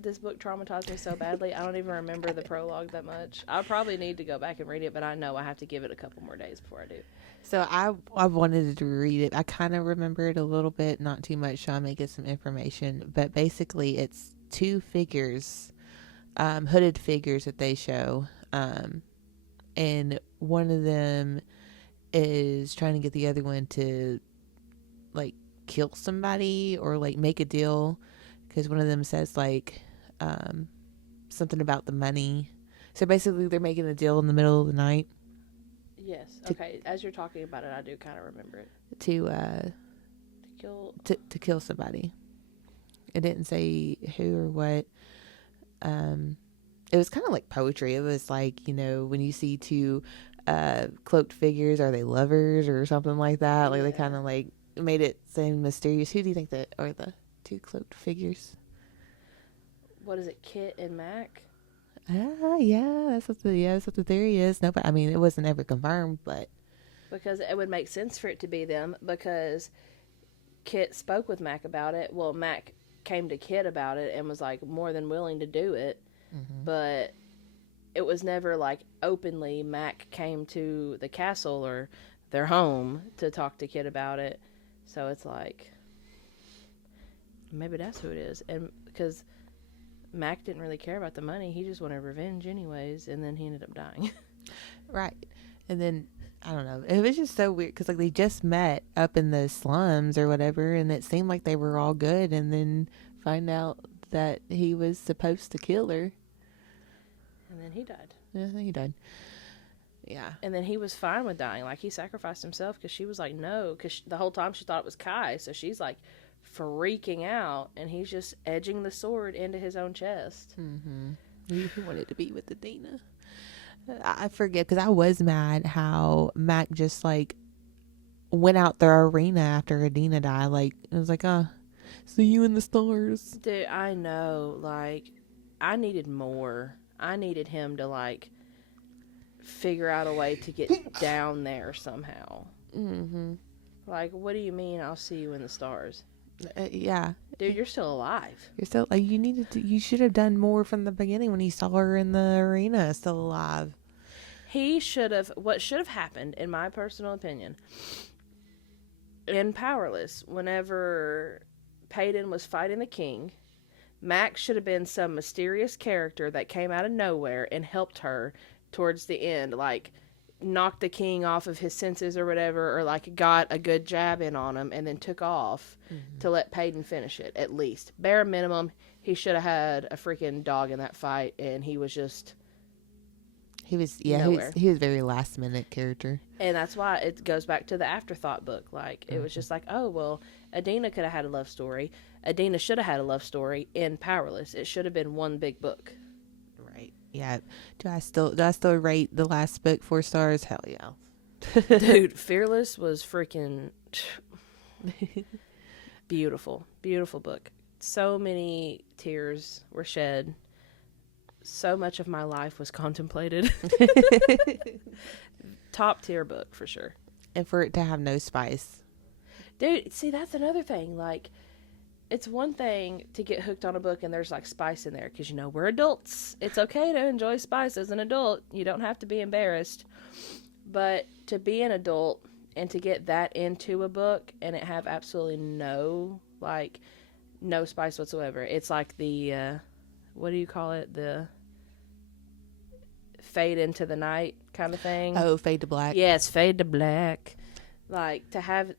This book traumatized me so badly. I don't even remember the prologue that much. I probably need to go back and read it, but I know I have to give it a couple more days before I do. So I wanted to read it. I kind of remember it a little bit, not too much, so I may get some information. But basically, it's two figures, hooded figures that they show, and one of them is trying to get the other one to like kill somebody or like make a deal. Because one of them says, like, something about the money. So basically, they're making a deal in the middle of the night. Yes. Okay. As you're talking about it, I do kind of remember it. To kill somebody. It didn't say who or what. It was kind of like poetry. It was like, you know, when you see two cloaked figures, are they lovers or something like that? Like, they kind of like made it seem mysterious. Who do you think that are the two cloaked figures? What is it, Kit and Mac? Yeah, that's what the theory is. No, but I mean, it wasn't ever confirmed, but because it would make sense for it to be them, because Kit spoke with Mac about it. Well, Mac came to Kit about it and was like more than willing to do it, but it was never like openly Mac came to the castle or their home to talk to Kit about it. So it's like, maybe that's who it is. And because Mac didn't really care about the money, he just wanted revenge anyways, and then he ended up dying. Right. And then I don't know, it was just so weird because like they just met up in the slums or whatever, and it seemed like they were all good, and then find out that he was supposed to kill her, and then he died. Yeah, he died. Yeah. And then he was fine with dying. Like, he sacrificed himself because she was like, no. Because the whole time she thought it was Kai. So she's like freaking out. And he's just edging the sword into his own chest. He wanted to be with Adina. I forget, because I was mad how Mac just like went out the arena after Adina died. Like, it was like, see you in the stars. Dude, I know. Like, I needed more. I needed him to like figure out a way to get down there somehow. Like, what do you mean I'll see you in the stars? Yeah, dude, you're still alive. You're still like, you should have done more from the beginning when he saw her in the arena still alive. What should have happened, in my personal opinion, in Powerless, whenever Payton was fighting the king, Max should have been some mysterious character that came out of nowhere and helped her towards the end, like knocked the king off of his senses or whatever, or like got a good jab in on him and then took off to let Payton finish it. At least bare minimum, he should have had a freaking dog in that fight, and he was just he was very last minute character. And that's why it goes back to the Afterthought book. Like, it was just like, oh well, Adina could have had a love story. Adina should have had a love story in Powerless. It should have been one big book. Yeah. Do I still rate the last book 4 stars? Hell yeah. Dude, Fearless was freaking beautiful. Beautiful book. So many tears were shed. So much of my life was contemplated. Top tier book for sure. And for it to have no spice. Dude, see, that's another thing. Like, it's one thing to get hooked on a book and there's like spice in there, because, you know, we're adults. It's okay to enjoy spice as an adult. You don't have to be embarrassed. But to be an adult and to get that into a book and it have absolutely no spice whatsoever. It's like the, what do you call it? The fade into the night kind of thing. Oh, fade to black. Yes, fade to black. Like, to have...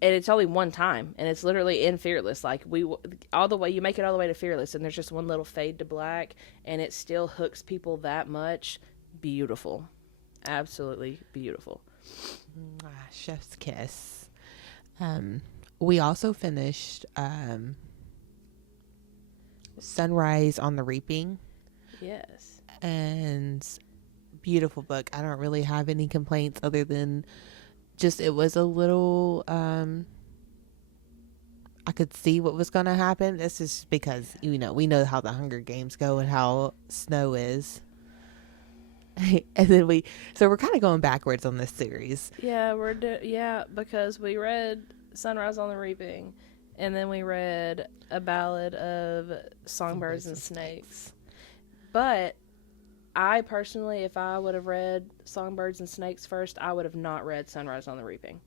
And it's only one time, and it's literally in Fearless. Like, you make it all the way to Fearless, and there's just one little fade to black, and it still hooks people that much. Beautiful. Absolutely beautiful. Chef's kiss. We also finished Sunrise on the Reaping. Yes. And beautiful book. I don't really have any complaints other than just it was a little I could see what was going to happen. This is because, you know, we know how the Hunger Games go and how snow is. And then we're kind of going backwards on this series. Yeah, because we read Sunrise on the Reaping, and then we read A Ballad of Songbirds and Snakes. But I personally, if I would have read Songbirds and Snakes first, I would have not read Sunrise on the Reaping.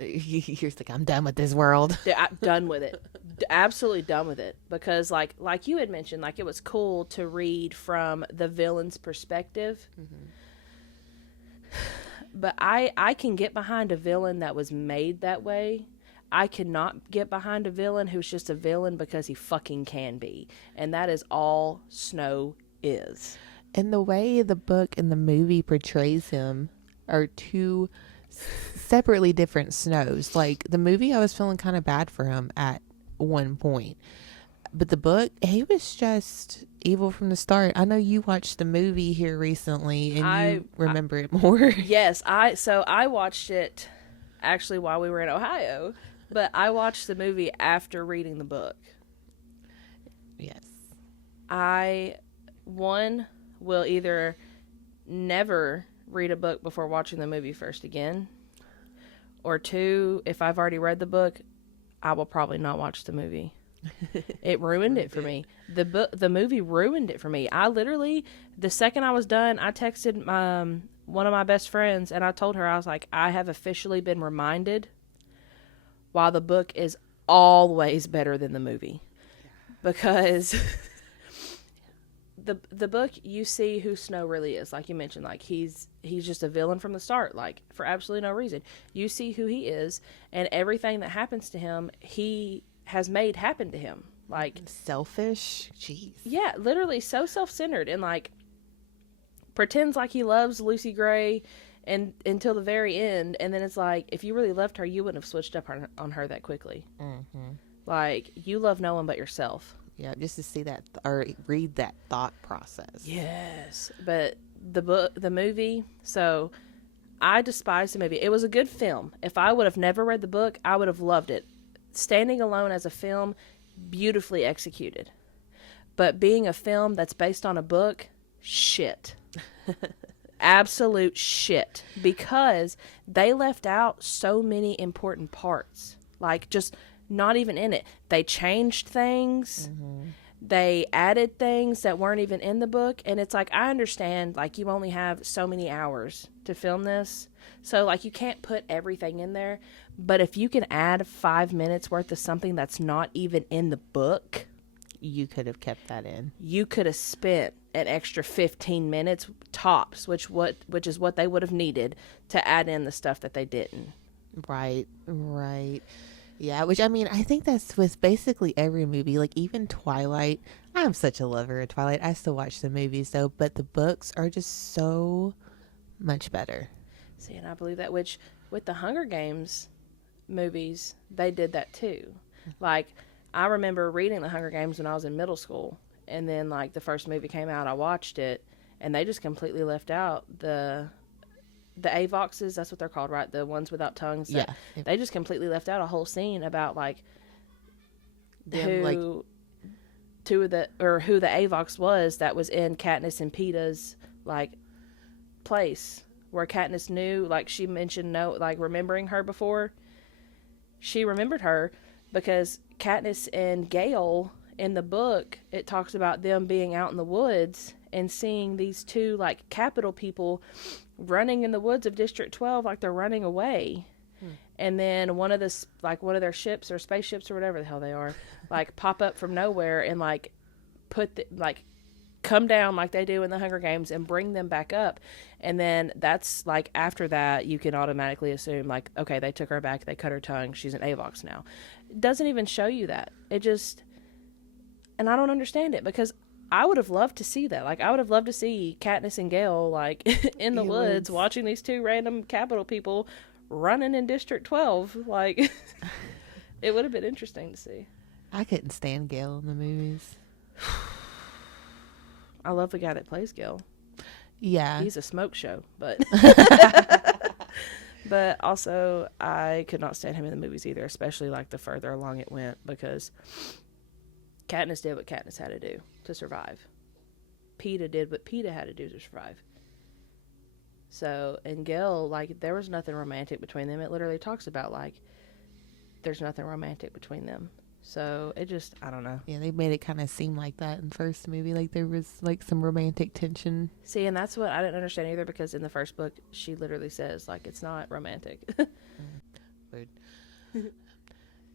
You're like, I'm done with this world. I'm done with it. Absolutely done with it. Because like you had mentioned, like it was cool to read from the villain's perspective. Mm-hmm. But I can get behind a villain that was made that way. I cannot get behind a villain who's just a villain because he fucking can be. And that is all Snow is. And the way the book and the movie portrays him are two separately different Snows. Like the movie, I was feeling kind of bad for him at one point. But the book, he was just evil from the start. I know you watched the movie here recently and you remember it more. Yes, I watched it actually while we were in Ohio, but I watched the movie after reading the book. Yes. I will either never read a book before watching the movie first again, or 2, if I've already read the book, I will probably not watch the movie. It ruined it for me. The movie ruined it for me. I literally, the second I was done, I texted one of my best friends and I told her, I was like, I have officially been reminded why the book is always better than the movie. Because the book, you see who Snow really is. Like you mentioned, like he's just a villain from the start, like for absolutely no reason. You see who he is, and everything that happens to him, he has made happen to him. Like selfish. Jeez. Yeah, literally so self-centered, and like pretends like he loves Lucy Gray and until the very end, and then it's like, if you really loved her, you wouldn't have switched up on her that quickly. Mm-hmm. Like, you love no one but yourself. Yeah, just to see that or read that thought process. Yes, but the movie, so I despise the movie. It was a good film. If I would have never read the book, I would have loved it. Standing alone as a film, beautifully executed. But being a film that's based on a book, shit. Absolute shit. Because they left out so many important parts. Like, just not even in it. They changed things. Mm-hmm. They added things that weren't even in the book. And it's like, I understand, like, you only have so many hours to film this. So, like, you can't put everything in there. But if you can add 5 minutes worth of something that's not even in the book, you could have kept that in. You could have spent an extra 15 minutes tops, which is what they would have needed to add in the stuff that they didn't. Right. Yeah, which, I mean, I think that's with basically every movie. Like, even Twilight. I'm such a lover of Twilight. I still watch the movies, though. But the books are just so much better. See, and I believe that, which, with the Hunger Games movies, they did that, too. Like, I remember reading the Hunger Games when I was in middle school. And then, like, the first movie came out, I watched it. And they just completely left out the Avoxes, that's what they're called, right? The ones without tongues. Yeah. They just completely left out a whole scene about, like, them, who the Avox was that was in Katniss and Peeta's, like, place. Where Katniss knew, like, she mentioned remembering her before. She remembered her because Katniss and Gale, in the book, it talks about them being out in the woods and seeing these two, like, capital people running in the woods of District 12 like they're running away. And then one of their ships or spaceships or whatever the hell they are, like, pop up from nowhere and, like, come down like they do in the Hunger Games and bring them back up. And then that's, like, after that, you can automatically assume, like, okay, they took her back, they cut her tongue, she's an Avox now. It doesn't even show you that. It just, and I don't understand it, because I would have loved to see that. Like, I would have loved to see Katniss and Gale, like, in the woods watching these two random capital people running in District 12. Like, it would have been interesting to see. I couldn't stand Gale in the movies. I love the guy that plays Gale. Yeah. He's a smoke show, but but also I could not stand him in the movies either, especially, like, the further along it went, because Katniss did what Katniss had to do to survive. Peeta did what Peeta had to do to survive. So, and Gail, like, there was nothing romantic between them. It literally talks about, like, there's nothing romantic between them. So, it just, I don't know. Yeah, they made it kind of seem like that in the first movie. Like, there was, like, some romantic tension. See, and that's what I didn't understand either, because in the first book, she literally says, like, it's not romantic. Weird.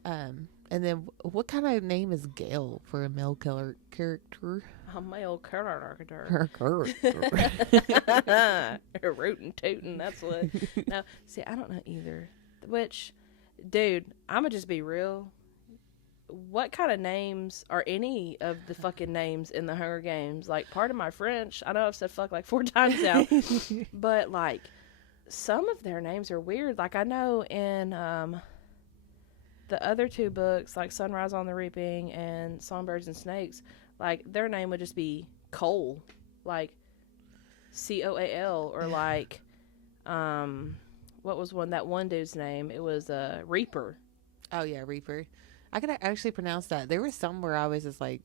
And then what kind of name is Gale for a male killer character? A male character. Her character. Rootin' tootin', that's what. No, see, I don't know either. Which, dude, I'ma just be real. What kind of names are any of the fucking names in the Hunger Games? Like, pardon my French, I know I've said fuck like 4 times now, but, like, some of their names are weird. Like, I know in the other 2 books, like Sunrise on the Reaping and Songbirds and Snakes, like, their name would just be Cole, like Coal, or like, what was that one dude's name? It was Reaper. Oh, yeah, Reaper. I could actually pronounce that. There was some where I was just like,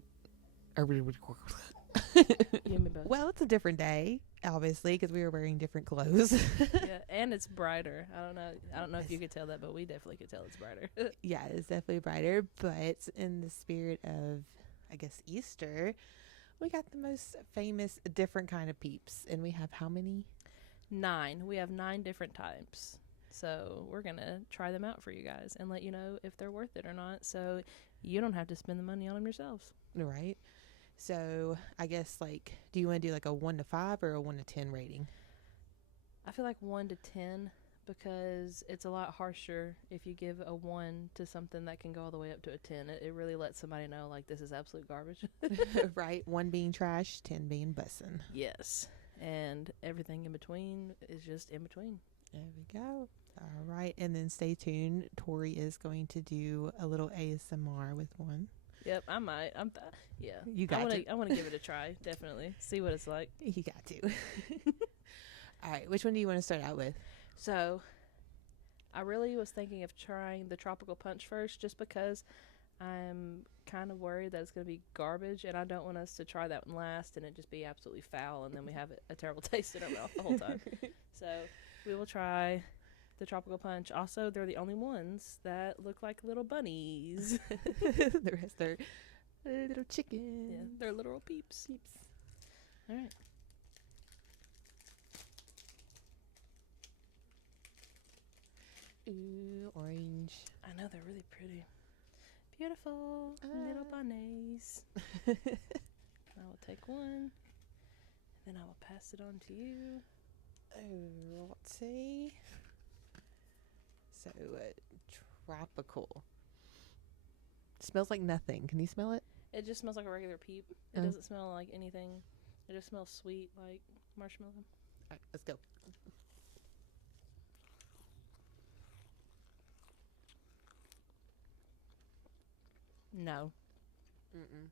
well, it's a different day, obviously, because we were wearing different clothes. Yeah, and it's brighter. I don't know if you could tell that, but we definitely could tell it's brighter. Yeah, it's definitely brighter, but in the spirit of, I guess, Easter, we got the most famous different kind of peeps. And we have how many? 9. We have 9 different types. So we're going to try them out for you guys and let you know if they're worth it or not. So you don't have to spend the money on them yourselves. Right. So I guess, like, do you want to do like a 1 to 5 or a 1 to 10 rating? I feel like 1 to 10, because it's a lot harsher if you give a 1 to something that can go all the way up to a 10. It really lets somebody know, like, this is absolute garbage. Right. 1 being trash, 10 being bussin'. Yes. And everything in between is just in between. There we go. All right. And then stay tuned. Tori is going to do a little ASMR with one. Yep, I might. Yeah. You got to. I want to give it a try, definitely. See what it's like. You got to. All right. Which one do you want to start out with? So, I really was thinking of trying the tropical punch first, just because I'm kind of worried that it's going to be garbage, and I don't want us to try that one last and it just be absolutely foul, and then we have a terrible taste in our mouth the whole time. So, we will try the tropical punch. Also, they're the only ones that look like little bunnies. The rest are little chickens. Yeah, they're literal peeps. All right. Ooh, orange. I know, they're really pretty. Beautiful little bunnies. I will take one, and then I will pass it on to you. Oh, let's see. So, tropical. Smells like nothing. Can you smell it? It just smells like a regular peep. It doesn't smell like anything. It just smells sweet, like marshmallow. All right, let's go. No. Mm-mm.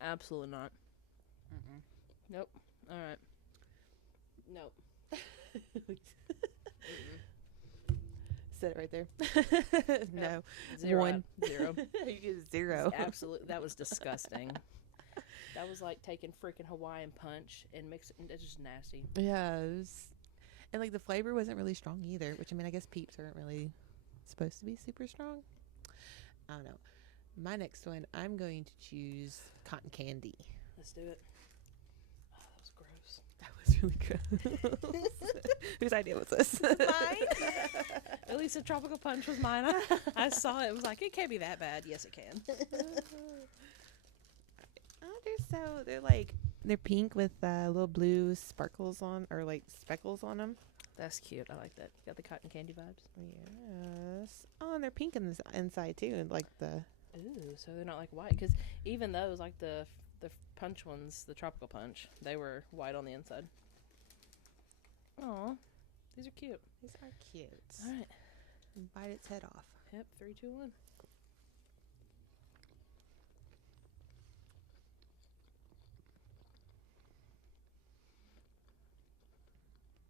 Absolutely not. Mm-mm. Nope. All right. Nope. Set it right there. No. 0. 1. 0. You get 0. Absolutely. That was disgusting. That was like taking freaking Hawaiian punch and mixing. It's just nasty. Yeah. And like the flavor wasn't really strong either, which, I mean, I guess peeps aren't really supposed to be super strong. I don't know. My next one, I'm going to choose cotton candy. Let's do it. Oh, that was gross. That was really gross. Whose idea was this? Mine. At least the tropical punch was mine. I saw it. It was like, it can't be that bad. Yes, it can. Oh, they're pink with little blue sparkles on, or like speckles on them. That's cute. I like that. Got the cotton candy vibes. Yes. Oh, and they're pink in this inside too, and like the. Ooh, so they're not like white, because even those, like the punch ones, the tropical punch, they were white on the inside. Aw, these are cute. These are cute. All right. Bite its head off. Yep, 3, 2, 1.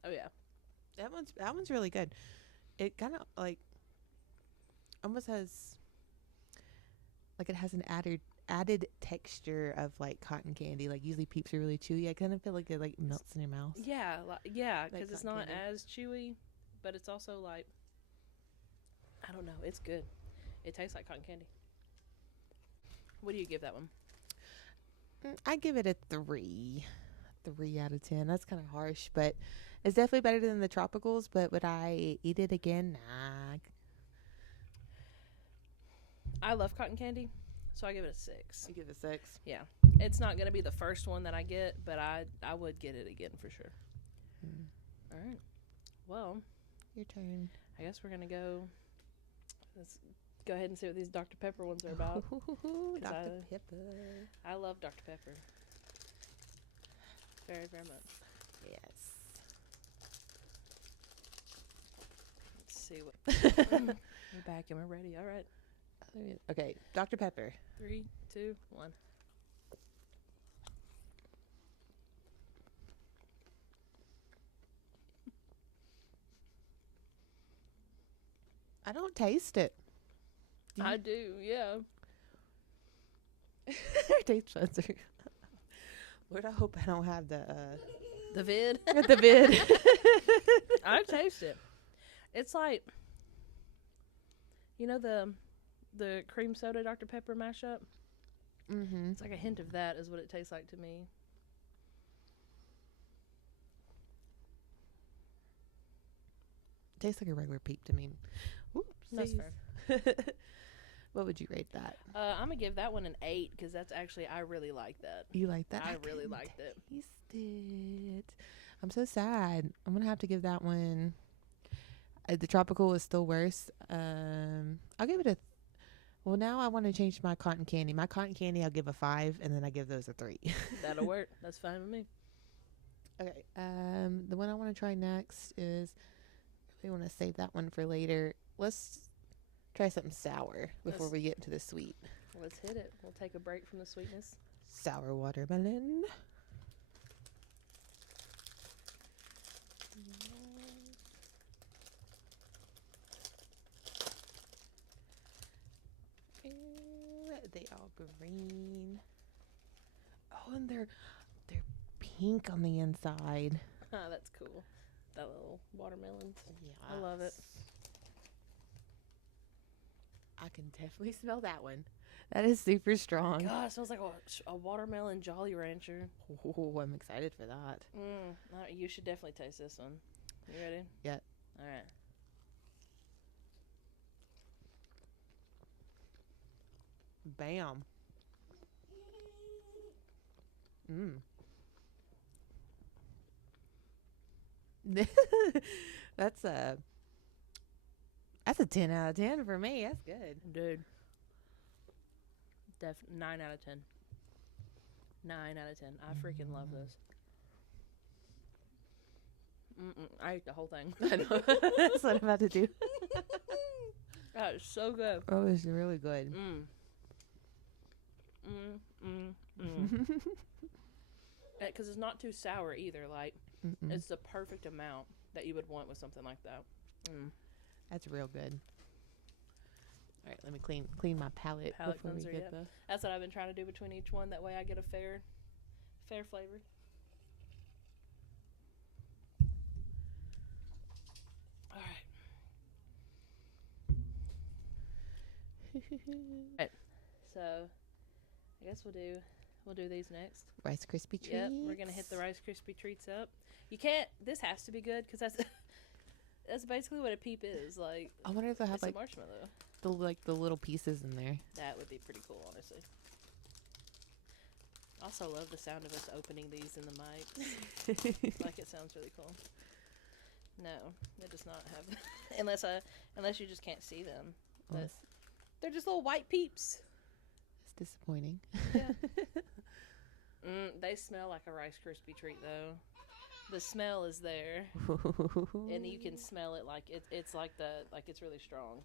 Oh yeah, That one's really good. It kind of like almost has like it has an added texture of like cotton candy. Like usually Peeps are really chewy. I kind of feel like it like melts in your mouth. Yeah, because Like it's cotton not candy. as chewy, but it's also like, I don't know, it's good. It tastes like cotton candy. What do you give that one? I give it a 3. 3 out of 10. That's kind of harsh, but it's definitely better than the tropicals. But would I eat it again? Nah. I love cotton candy, so I give it a 6. You give it a 6. Yeah, it's not gonna be the first one that I get, but I would get it again for sure. All right, well, Your turn. I guess we're gonna go. Let's go ahead and see what these Dr. Pepper ones are about. Dr. Pepper. I love Dr. Pepper very, very much. Yes. Let's see what. We're back and we're ready. All right, Okay, Dr. Pepper. 3, 2, 1. I don't taste it. I do, yeah. Our taste buds are. Lord, I hope I don't have the vid. the vid. I taste it. It's like, you know the cream soda Dr. Pepper mashup? Mm-hmm. It's like a hint of that is what it tastes like to me. Tastes like a regular Peep to me. That's fair. What would you rate that? I'm going to give that one an 8 because that's actually, I really like that. You like that? I really liked it. Taste it. I'm so sad. I'm gonna have to give that one. The tropical is still worse. I'll give it a. Well, now I want to change my cotton candy. My cotton candy, I'll give a 5, and then I give those a 3. That'll work. That's fine with me. Okay. The one I want to try next is. We want to save that one for later. Let's try something sour before we get into the sweet. Let's hit it. We'll take a break from the sweetness. Sour watermelon. They all green. Oh, and they're pink on the inside. That's cool. That little watermelon. Yeah, I love it. I can definitely smell that one. That is super strong. God, it smells like a watermelon Jolly Rancher. Oh, I'm excited for that. You should definitely taste this one. You ready? Yeah. All right. Bam. That's a 10 out of 10 for me. That's good. Dude. 9 out of 10. 9 out of 10. I freaking love this. I ate the whole thing. I know. That's what I'm about to do. That is so good. Oh, it's really good. Because it's not too sour either. Like, Mm-mm. it's the perfect amount that you would want with something like that. That's real good. All right, let me clean my palate Palate before cleanser, we get yeah. That's what I've been trying to do between each one. That way I get a fair flavor. All right. So, I guess we'll do these next. Rice Krispie treats. Yep, we're gonna hit the Rice Krispie treats up. You can't. This has to be good because that's basically what a peep is. Like, I wonder if they have it's like a marshmallow. the little pieces in there. That would be pretty cool, honestly. Also love the sound of us opening these in the mic. Like, it sounds really cool. No, it does not have. unless you just can't see them. Well, But they're just little white peeps. it's disappointing. Yeah. They smell like a Rice Krispie treat, though. The smell is there, and you can smell it like it's like it's really strong.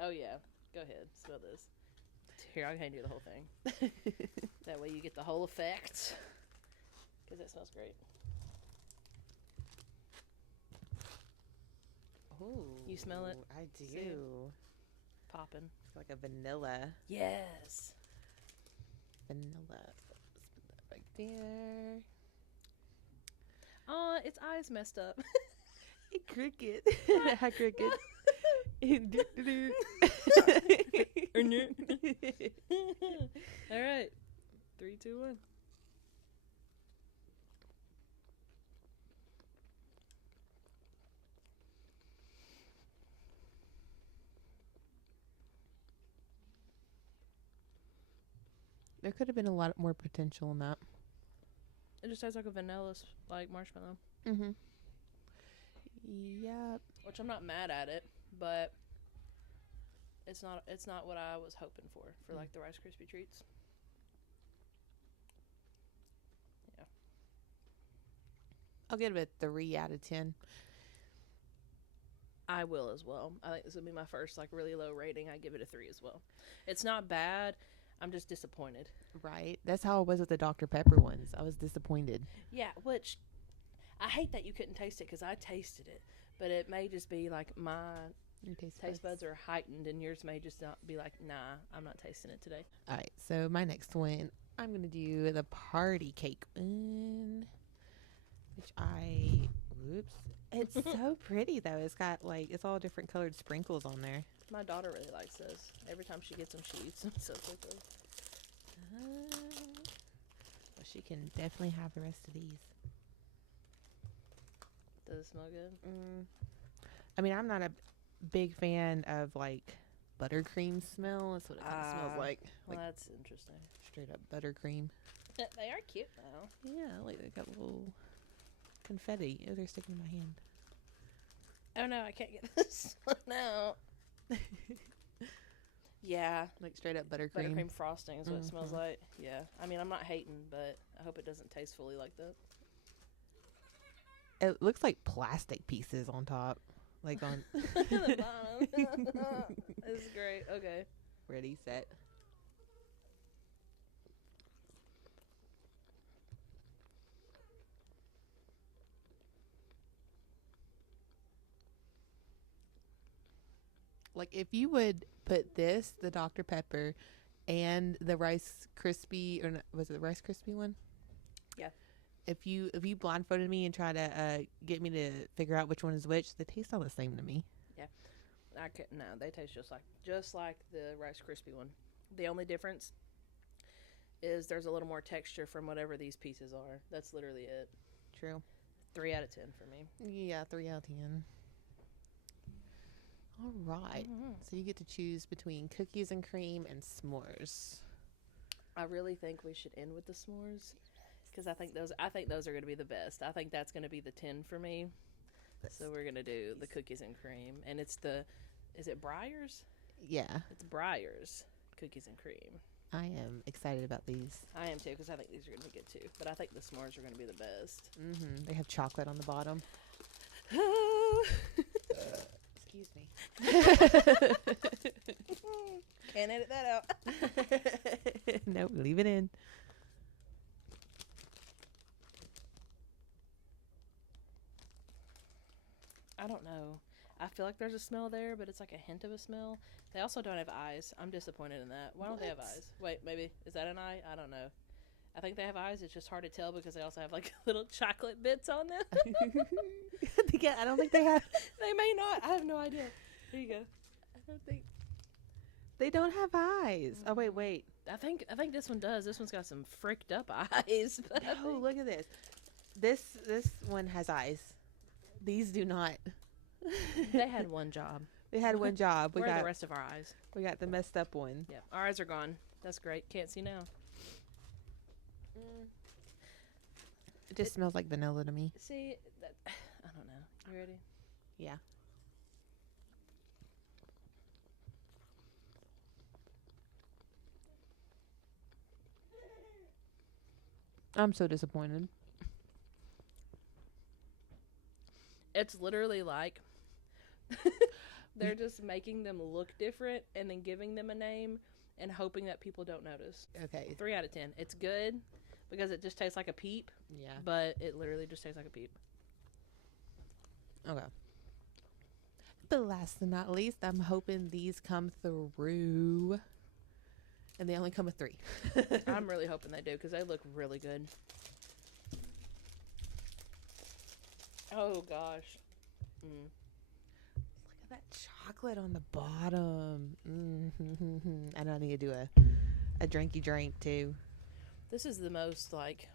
Oh yeah, go ahead, smell this. Here, I can do the whole thing. That way you get the whole effect, because it smells great. Oh, You smell it? I do. See? Popping. It's like a vanilla. Yes. vanilla. Let's put that right there. Oh, its eyes messed up. Hey, cricket. Hi, cricket. All right. 3, 2, 1. There could have been a lot more potential in that. It just tastes like a vanilla, like marshmallow. Mm-hmm. Yep. Which I'm not mad at it, but it's not what I was hoping for like the Rice Krispie treats. Yeah. I'll give it a 3 out of 10. I will as well. I think this will be my first like really low rating. I give it a 3 as well. It's not bad. I'm just disappointed. Right. That's how it was with the Dr. Pepper ones. I was disappointed. Yeah, which I hate that you couldn't taste it because I tasted it, but it may just be like my taste buds are heightened and yours may just not be like, nah, I'm not tasting it today. All right. So my next one, I'm going to do the party cake one, which whoops. It's so pretty though. It's got like, it's all different colored sprinkles on there. My daughter really likes this. Every time she gets them, she eats them so quickly. Well, she can definitely have the rest of these. Does it smell good? I mean, I'm not a big fan of like buttercream smell. That's what it kind of smells like. Well, Like that's interesting. straight up buttercream. They are cute though. Yeah, like they got little confetti. Oh, they're sticking in my hand. Oh no, I can't get this one out. Yeah, Like straight up buttercream. buttercream frosting is what it smells like. Yeah, I mean, I'm not hating, but I hope it doesn't taste fully like that. It looks like plastic pieces on top. Like on. The bottom. This is great. Okay. Ready, set. Like if you would put this, the Dr. Pepper, and the Rice Krispie, or was it the Rice Krispie one? Yeah. If you blindfolded me and try to get me to figure out which one is which, they taste all the same to me. Yeah. I can't. No, they taste just like the Rice Krispie one. The only difference is there's a little more texture from whatever these pieces are. That's literally it. True. 3 out of 10 for me. Yeah, 3 out of 10. All right. Mm-hmm. So you get to choose between cookies and cream and s'mores. I really think we should end with the s'mores because I think those are going to be the best. I think that's going to be the 10 for me. So we're going to do the cookies and cream, and is it Breyers? Yeah. It's Breyers cookies and cream. I am excited about these. I am too because I think these are going to be good too. But I think the s'mores are going to be the best. Mm-hmm. They have chocolate on the bottom. Excuse me. Can't edit that out. Nope, leave it in. I don't know. I feel like there's a smell there, but it's like a hint of a smell. They also don't have eyes. I'm disappointed in that. Why don't they have eyes? Wait, maybe. Is that an eye? I don't know. I think they have eyes. It's just hard to tell because they also have like little chocolate bits on them. I don't think they have. They may not. I have no idea. Here you go. I don't think. They don't have eyes. Oh, wait. I think this one does. This one's got some fricked up eyes. But No, look at this. This one has eyes. These do not. They had one job. They had one job. Where are the rest of our eyes? We got the messed up one. Yeah, our eyes are gone. That's great. Can't see now. It just smells like vanilla to me. See, I don't know. You ready? Yeah. I'm so disappointed. It's literally like they're just making them look different and then giving them a name and hoping that people don't notice. Okay. 3 out of 10. It's good because it just tastes like a peep. Yeah. But it literally just tastes like a peep. Okay. But last but not least, I'm hoping these come through. And they only come with 3. I'm really hoping they do because they look really good. Oh, gosh. Look at that chocolate on the bottom. And I need to do a drinky drink, too. This is the most, like,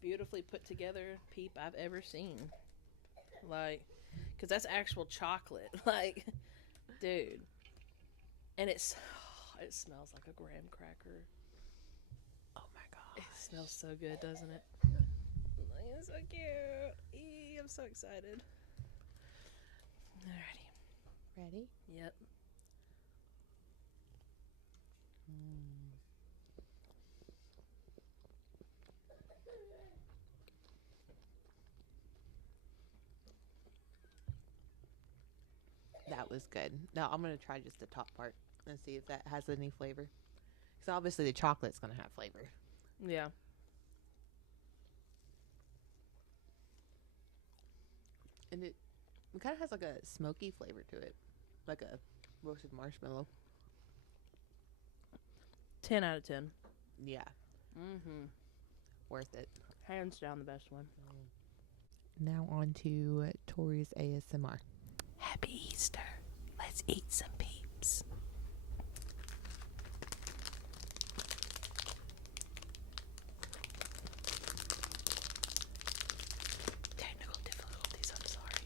beautifully put together PEEP I've ever seen. Like, because that's actual chocolate. Like, dude. And it smells like a graham cracker. Oh my god. It smells so good, doesn't it? It's so cute. I'm so excited. Alrighty. Ready? Yep. That was good. Now I'm going to try just the top part and see if that has any flavor. Because obviously the chocolate's going to have flavor. Yeah. And it kind of has like a smoky flavor to it. Like a roasted marshmallow. 10 out of 10. Yeah. Mm-hmm. Worth it. Hands down the best one. Now on to Tori's ASMR. Happy Easter. Let's eat some peeps. Technical difficulties, I'm sorry.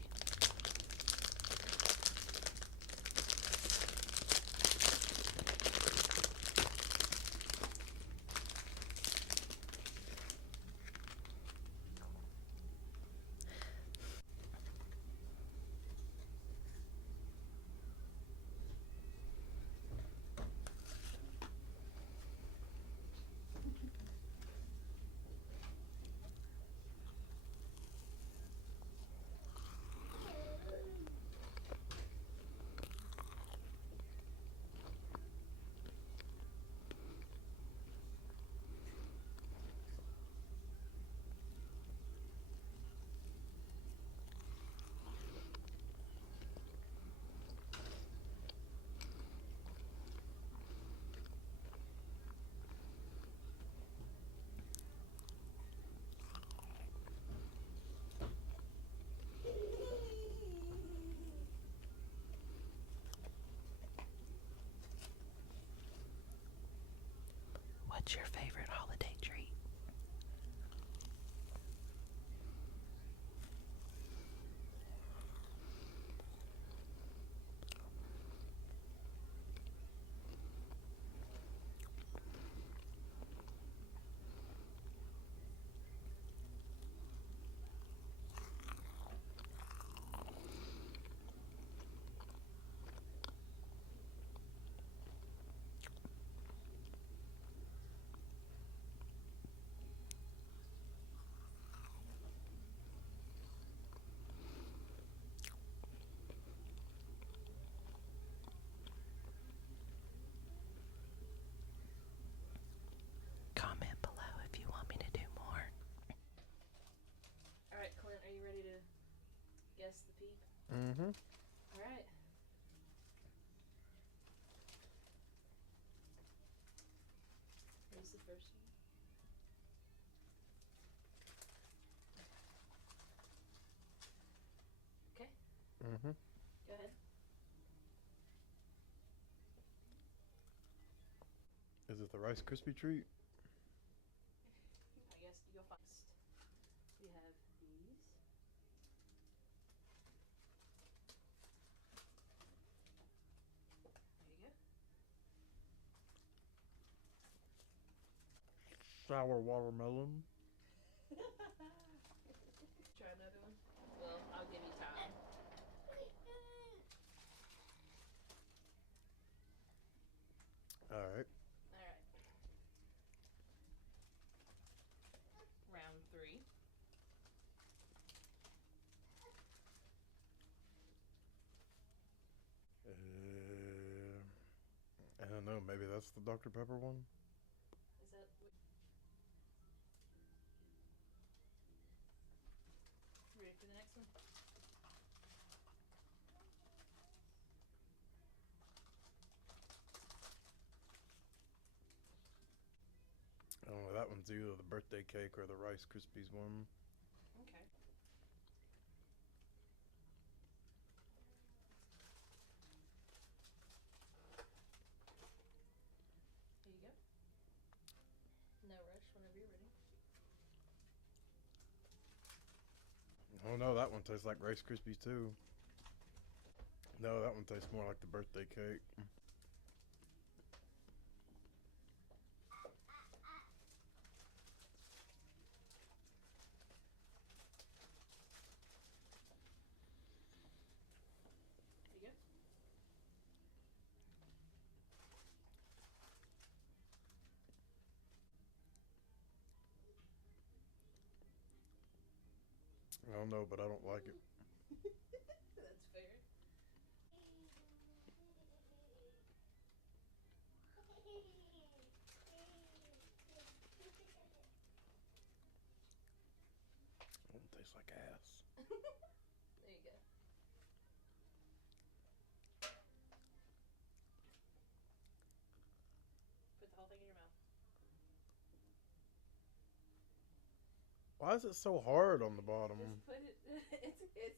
What's your favorite holiday treat? Comment below if you want me to do more. Alright, Clint, are you ready to guess the peep? Mm-hmm. Alright. Here's the first one. Okay, Mm-hmm. go ahead. Is it the Rice Krispie treat? I guess you'll find. We have these. There you go. Sour watermelon. Try another one? Well, I'll give you time. All right. Alright. Round 3. I don't know. Maybe that's the Dr. Pepper one. Is that what? Ready for the next one? one's either the birthday cake or the Rice Krispies one. Okay. Here you go. No rush whenever you're ready. Oh no, that one tastes like Rice Krispies too. No, that one tastes more like the birthday cake. Here you go. I don't know, but I don't like it. That's fair. That one tastes like ass. There you go. Put the whole thing in your mouth. Why is it so hard on the bottom? Just put it. It's.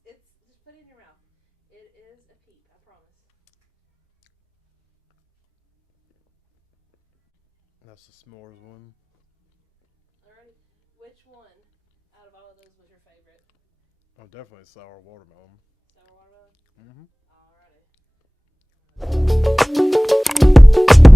Just put it in your mouth. It is a peep. I promise. That's the s'mores one. Alrighty. Which one out of all of those was your favorite? Oh, definitely sour watermelon. Sour watermelon. Mm-hmm. Alrighty.